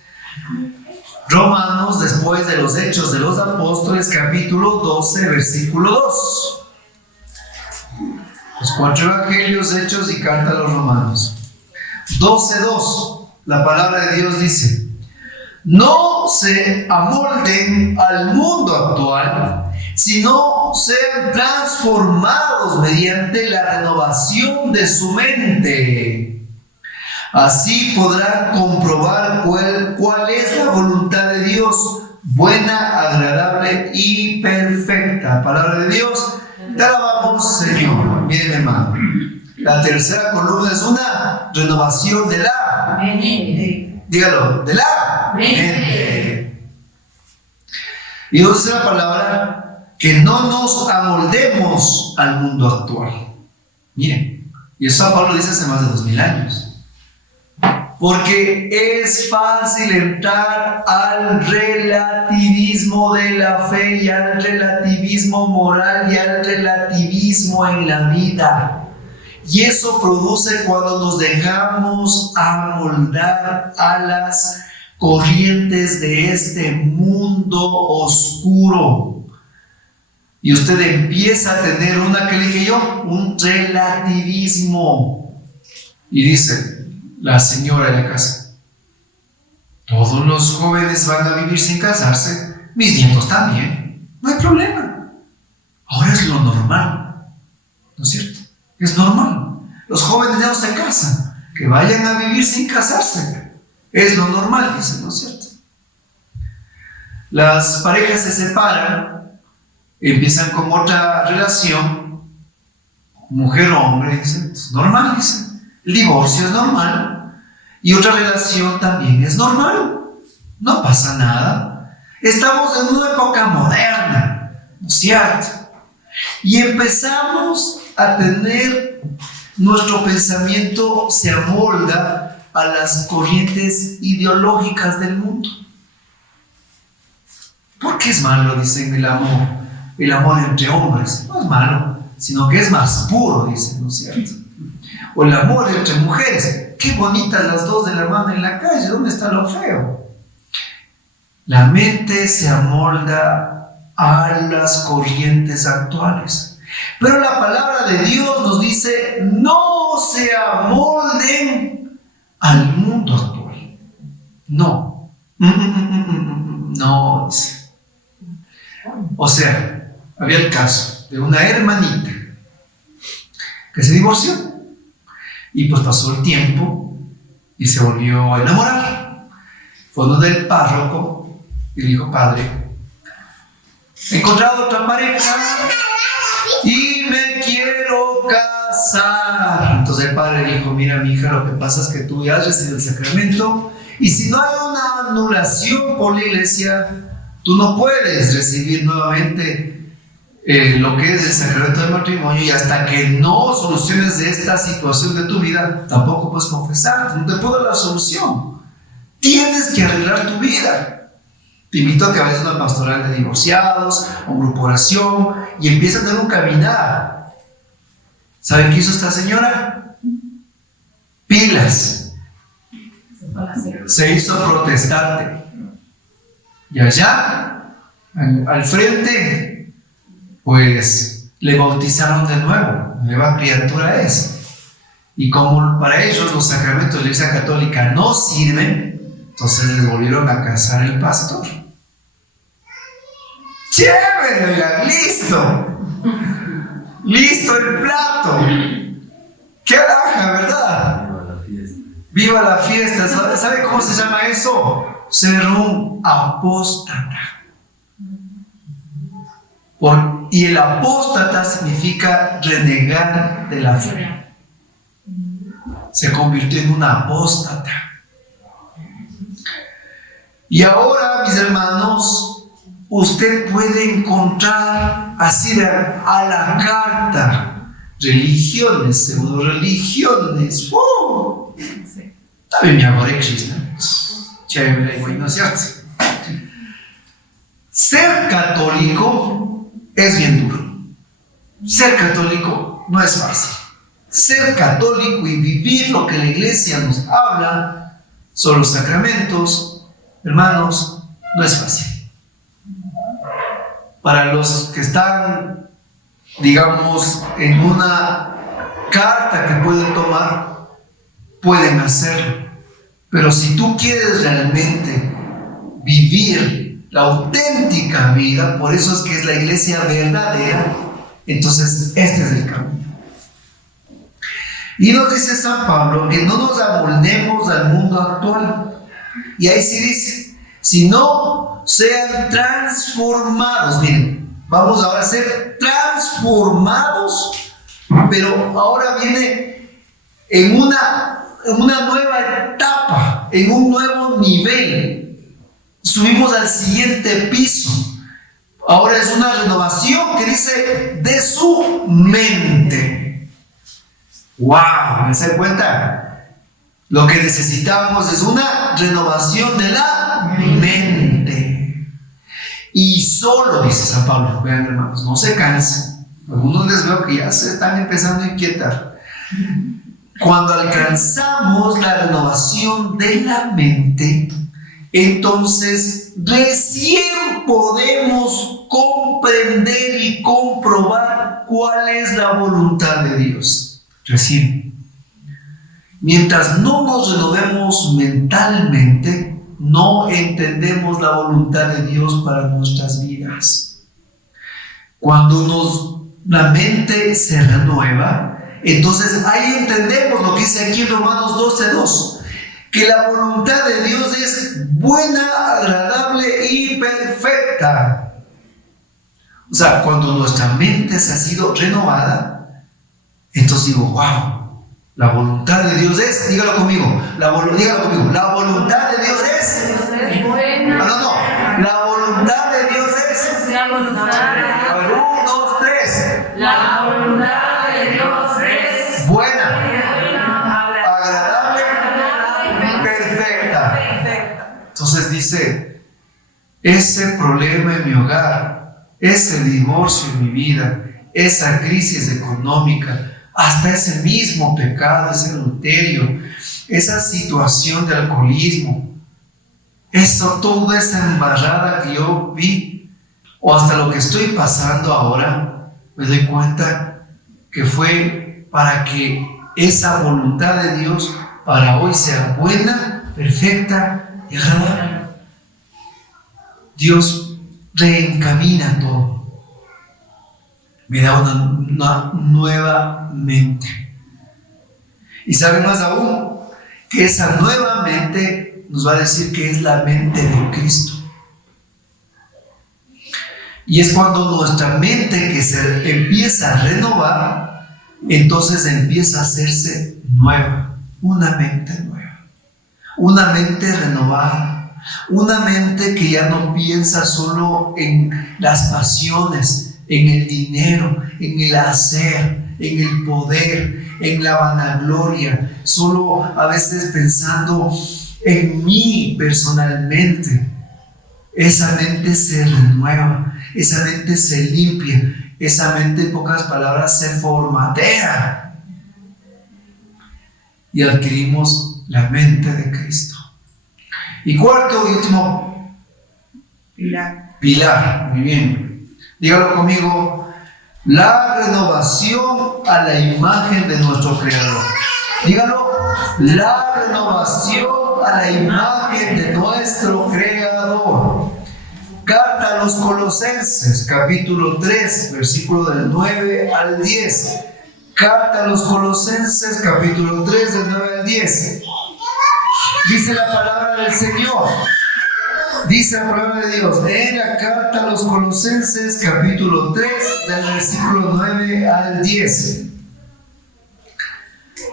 Romanos, después de los Hechos de los Apóstoles, capítulo 12, versículo 2. Los 4 evangelios, Hechos y carta a los Romanos. 12:2. La palabra de Dios dice: no se amolden al mundo actual, sino sean transformados mediante la renovación de su mente. Así podrán comprobar cuál es la voluntad de Dios, buena, agradable y perfecta. Palabra de Dios. Te alabamos, Señor. Miren, hermano, la tercera columna es una renovación de la mente. Dígalo, de la mente. Y usa la palabra que no nos amoldemos al mundo actual. Miren, y eso Pablo dice hace más de 2000 años. Porque es fácil entrar al relativismo de la fe y al relativismo moral y al relativismo en la vida. Y eso produce cuando nos dejamos amoldar a las corrientes de este mundo oscuro. Y usted empieza a tener una, que le dije yo, un relativismo. Y dice la señora de la casa: todos los jóvenes van a vivir sin casarse, mis nietos también, no hay problema. Ahora es lo normal, ¿no es cierto? Es normal. Los jóvenes ya no se casan, que vayan a vivir sin casarse, es lo normal, dicen, ¿no es cierto? Las parejas se separan, empiezan con otra relación, mujer-hombre, dicen, es normal, dicen. El divorcio es normal y otra relación también es normal, no pasa nada. Estamos en una época moderna, ¿no es cierto? Y empezamos a tener, nuestro pensamiento se amolda a las corrientes ideológicas del mundo. ¿Por qué es malo? Dicen el amor entre hombres. No es malo, sino que es más puro, dicen, ¿no es cierto? O el amor entre mujeres. Qué bonitas las dos de la mano en la calle. ¿Dónde está lo feo? La mente se amolda a las corrientes actuales. Pero la palabra de Dios nos dice: no se amolden al mundo actual. No. No, dice. O sea, había el caso de una hermanita que se divorció. Y pues pasó el tiempo y se volvió a enamorar. Fue donde el párroco y le dijo: padre, he encontrado otra pareja y me quiero casar. Entonces el padre le dijo: mira, mi hija, lo que pasa es que tú ya has recibido el sacramento, y si no hay una anulación por la iglesia, tú no puedes recibir nuevamente lo que es el sacramento del matrimonio, y hasta que no soluciones esta situación de tu vida, tampoco puedes confesar. No te puedo dar la solución. Tienes que arreglar tu vida. Te invito a que vayas a una pastoral de divorciados, a un grupo de oración, y empieza a tener un caminar. ¿Saben qué hizo esta señora? Pilas. Se hizo protestante. Y allá, al frente, pues le bautizaron de nuevo, nueva criatura es. Y como para ellos los sacramentos de la Iglesia Católica no sirven, entonces les volvieron a casar el pastor. ¡Chévere! Oigan, ¡listo! ¡Listo el plato! ¡Qué alhaja, verdad! ¡Viva la fiesta! ¿Sabe cómo se llama eso? Ser un apóstata. Y el apóstata significa renegar de la fe. Se convirtió en una apóstata. Y ahora, mis hermanos, usted puede encontrar así a la carta religiones, pseudo religiones. También me hago Krishna. Chévere, ¿no es cierto? Ser católico es bien duro. Ser católico no es fácil. Ser católico y vivir lo que la Iglesia nos habla sobre los sacramentos, hermanos, no es fácil. Para los que están, digamos, en una carta que pueden tomar, pueden hacerlo. Pero si tú quieres realmente vivir la auténtica vida, por eso es que es la Iglesia verdadera, entonces este es el camino. Y nos dice San Pablo que no nos amoldemos al mundo actual. Y ahí sí dice, sino sean transformados. Miren, vamos ahora a ser transformados, pero ahora viene en una nueva etapa, en un nuevo nivel. Subimos al siguiente piso. Ahora es una renovación que dice de su mente. ¡Wow! ¿Se dan cuenta? Lo que necesitamos es una renovación de la mente. Y solo, dice San Pablo, vean hermanos, no se cansen. Algunos les veo que ya se están empezando a inquietar. Cuando alcanzamos la renovación de la mente, entonces recién podemos comprender y comprobar cuál es la voluntad de Dios. Recién. Mientras no nos renovemos mentalmente, no entendemos la voluntad de Dios para nuestras vidas. Cuando la mente se renueva, entonces ahí entendemos lo que dice aquí en Romanos 12:2, que la voluntad de Dios es buena, agradable y perfecta. O sea, cuando nuestra mente se ha sido renovada, entonces digo, wow, la voluntad de Dios es, dígalo conmigo, la voluntad de Dios es buena. La voluntad de Dios es, La voluntad de Dios. a ver, 1, 2, 3. La voluntad de Dios es Buena, agradable, perfecta. Entonces dice, ese problema en mi hogar, ese divorcio en mi vida, esa crisis económica, hasta ese mismo pecado, ese adulterio, esa situación de alcoholismo, toda esa embarrada que yo vi, o hasta lo que estoy pasando ahora, me doy cuenta que fue para que esa voluntad de Dios para hoy sea buena, perfecta y agradable. Dios reencamina todo. Me da una nueva mente. Y saben más aún, que esa nueva mente nos va a decir que es la mente de Cristo. Y es cuando nuestra mente que se empieza a renovar, entonces empieza a hacerse nueva. Una mente nueva. Una mente renovada. Una mente que ya no piensa solo en las pasiones, en el dinero, en el hacer, en el poder, en la vanagloria, solo a veces pensando en mí personalmente. Esa mente se renueva, esa mente se limpia, esa mente, en pocas palabras, se formatea. Y adquirimos la mente de Cristo. Y cuarto y último Pilar, muy bien. Dígalo conmigo. La renovación a la imagen de nuestro Creador. Dígalo. La renovación a la imagen de nuestro Creador. Carta a los Colosenses, capítulo 3, versículo del 9 al 10. Carta a los Colosenses, capítulo 3, del 9 al 10. Dice la palabra del Señor. Dice la palabra de Dios en la carta a los Colosenses, capítulo 3, del versículo 9 al 10.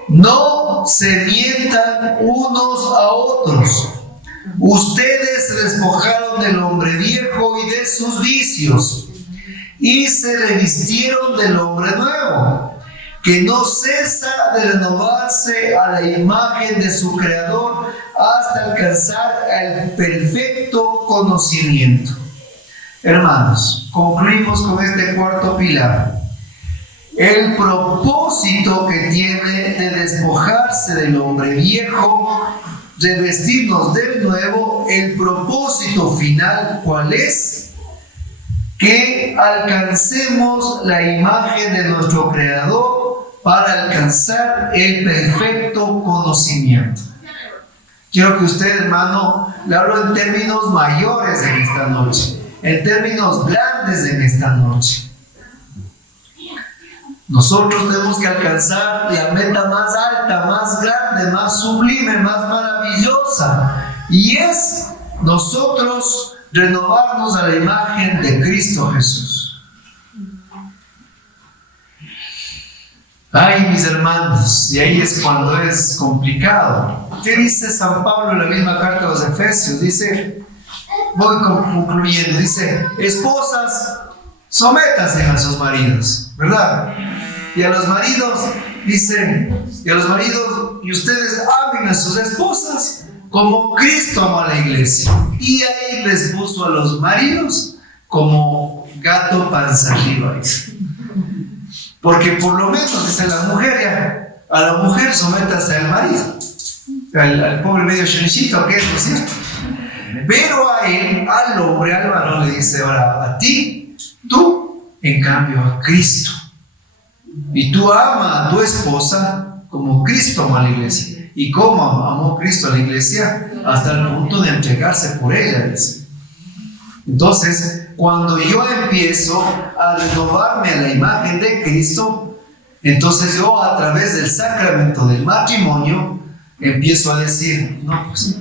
No se mientan unos a otros. Ustedes se despojaron del hombre viejo y de sus vicios y se revistieron del hombre nuevo, que no cesa de renovarse a la imagen de su Creador hasta alcanzar el perfecto conocimiento. Hermanos, concluimos con este cuarto pilar. El propósito que tiene de despojarse del hombre viejo, revestirnos del nuevo, el propósito final, ¿cuál es? Que alcancemos la imagen de nuestro Creador para alcanzar el perfecto conocimiento. Quiero que usted, hermano, le hablo en términos mayores en esta noche, en términos grandes en esta noche. Nosotros tenemos que alcanzar la meta más alta, más grande, más sublime, más maravillosa, y es nosotros renovarnos a la imagen de Cristo Jesús. Ay, mis hermanos, y ahí es cuando es complicado. ¿Qué dice San Pablo en la misma carta a los Efesios? Dice, voy concluyendo, dice, esposas, sométanse a sus maridos, ¿verdad? Y a los maridos, dice, y ustedes amen a sus esposas como Cristo amó a la iglesia. Y ahí les puso a los maridos como gato panza arriba. Porque por lo menos, dice la mujer, ya, a la mujer sométase al marido, al pobre medio chonichito, que es, ¿no es cierto? Pero a él, al hombre, al varón, le dice, ahora a ti, tú, en cambio, a Cristo. Y tú ama a tu esposa como Cristo amó a la iglesia. ¿Y cómo amó Cristo a la iglesia? Hasta el punto de entregarse por ella, dice. Entonces, cuando yo empiezo a renovarme a la imagen de Cristo, entonces yo a través del sacramento del matrimonio empiezo a decir, no, pues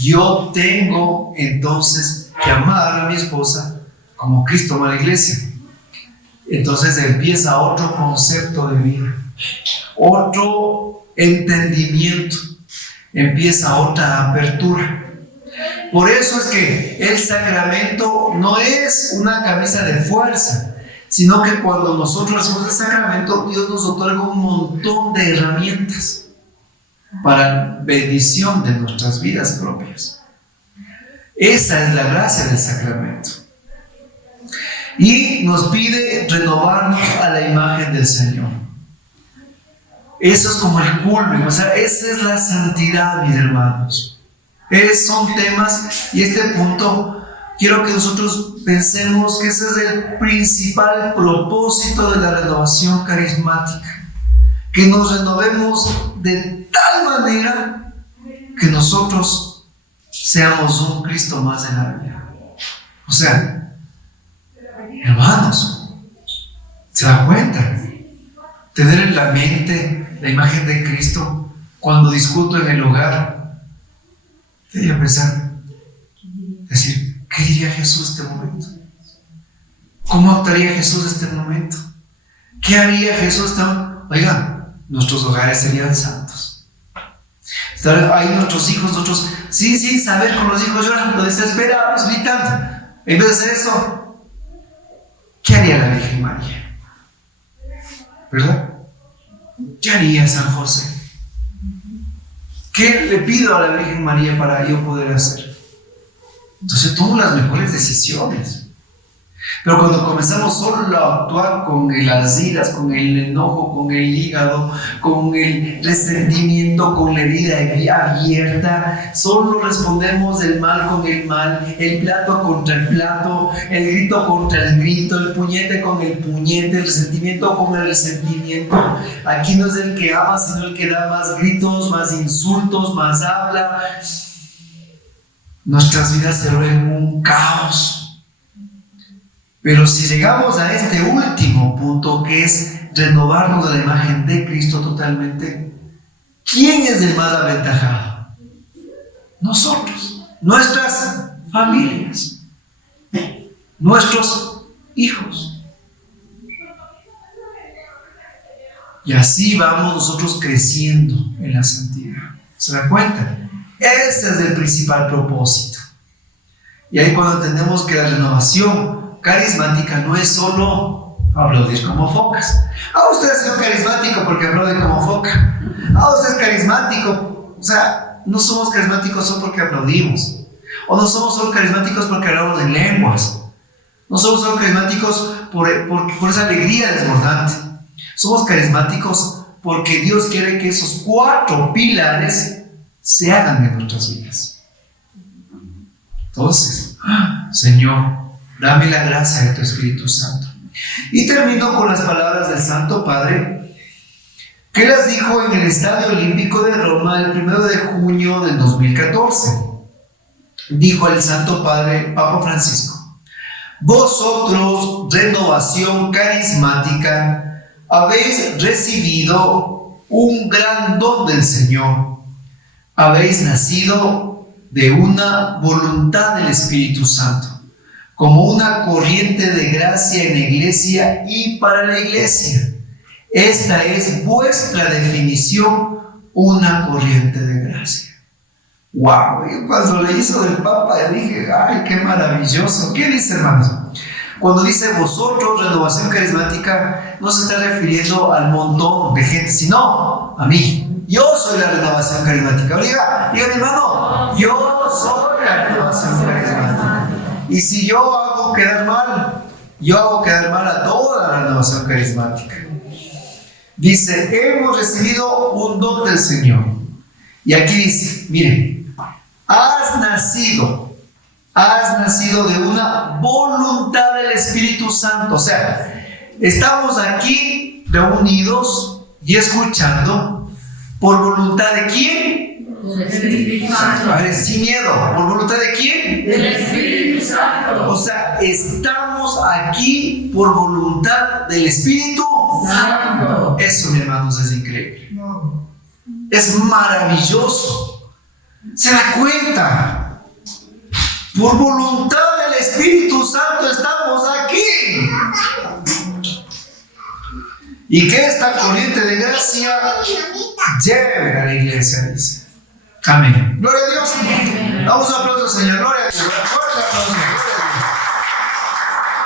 yo tengo entonces que amar a mi esposa como Cristo amó a la iglesia. Entonces empieza otro concepto de vida, otro entendimiento, empieza otra apertura. Por eso es que el sacramento no es una camisa de fuerza, sino que cuando nosotros hacemos el sacramento, Dios nos otorga un montón de herramientas para bendición de nuestras vidas propias. Esa es la gracia del sacramento. Y nos pide renovarnos a la imagen del Señor. Eso es como el culmen, o sea, esa es la santidad, mis hermanos. Son temas, y este punto quiero que nosotros pensemos que ese es el principal propósito de la renovación carismática, que nos renovemos de tal manera que nosotros seamos un Cristo más en la vida. O sea, hermanos, ¿se dan cuenta? Tener en la mente la imagen de Cristo cuando discuto en el hogar. Debería pensar, decir, ¿qué diría Jesús en este momento? ¿Cómo actuaría Jesús en este momento? ¿Qué haría Jesús en este momento? Oigan, nuestros hogares serían santos. Ahí nuestros hijos, nosotros, sin saber, con los hijos llorando, desesperados, gritando. En vez de hacer eso, ¿qué haría la Virgen María? ¿Verdad? ¿Qué haría San José? ¿Qué le pido a la Virgen María para yo poder hacer? Entonces tomo las mejores decisiones. Pero cuando comenzamos solo a actuar con las iras, con el enojo, con el hígado, con el resentimiento, con la herida abierta, solo respondemos el mal con el mal, el plato contra el plato, el grito contra el grito, el puñete con el puñete, el resentimiento con el resentimiento. Aquí no es el que ama, sino el que da más gritos, más insultos, más habla. Nuestras vidas se vuelven un caos. Pero si llegamos a este último punto, que es renovarnos a la imagen de Cristo totalmente, ¿quién es el más aventajado? Nosotros, nuestras familias, nuestros hijos. Y así vamos nosotros creciendo en la santidad. ¿Se dan cuenta? Ese es el principal propósito. Y ahí cuando entendemos que la renovación carismática no es solo aplaudir como focas. Usted ha sido carismático porque aplaude como foca. Usted es carismático. O sea, no somos carismáticos solo porque aplaudimos. O no somos solo carismáticos porque hablamos en lenguas. No somos solo carismáticos por esa alegría desbordante. Somos carismáticos porque Dios quiere que esos 4 pilares se hagan en nuestras vidas. Entonces, Señor, dame la gracia de tu Espíritu Santo. Y termino con las palabras del Santo Padre, que las dijo en el Estadio Olímpico de Roma el 1 de junio del 2014. Dijo el Santo Padre Papa Francisco: vosotros, renovación carismática, habéis recibido un gran don del Señor. Habéis nacido de una voluntad del Espíritu Santo, como una corriente de gracia en la iglesia y para la iglesia. Esta es vuestra definición, una corriente de gracia. ¡Wow! Yo cuando leí eso del Papa dije, ¡ay, qué maravilloso! ¿Qué dice, hermanos? Cuando dice vosotros, renovación carismática, no se está refiriendo al montón de gente, sino a mí. Yo soy la renovación carismática. Diga, hermano, yo soy la renovación carismática. Y si yo hago quedar mal, yo hago quedar mal a toda la renovación carismática. Dice, hemos recibido un don del Señor. Y aquí dice, miren, has nacido de una voluntad del Espíritu Santo. O sea, estamos aquí reunidos y escuchando por voluntad de quién? Del Espíritu Santo. A ver, sin miedo. ¿Por voluntad de quién? Del Espíritu Santo. O sea, estamos aquí por voluntad del Espíritu Santo. Eso, mi hermanos, es increíble. Es maravilloso. ¿Se da cuenta? Por voluntad del Espíritu Santo estamos aquí. Y que esta corriente de gracia lleve a la iglesia, dice. Amén. Gloria a Dios. Damos un aplauso, Señor. Gloria a Dios.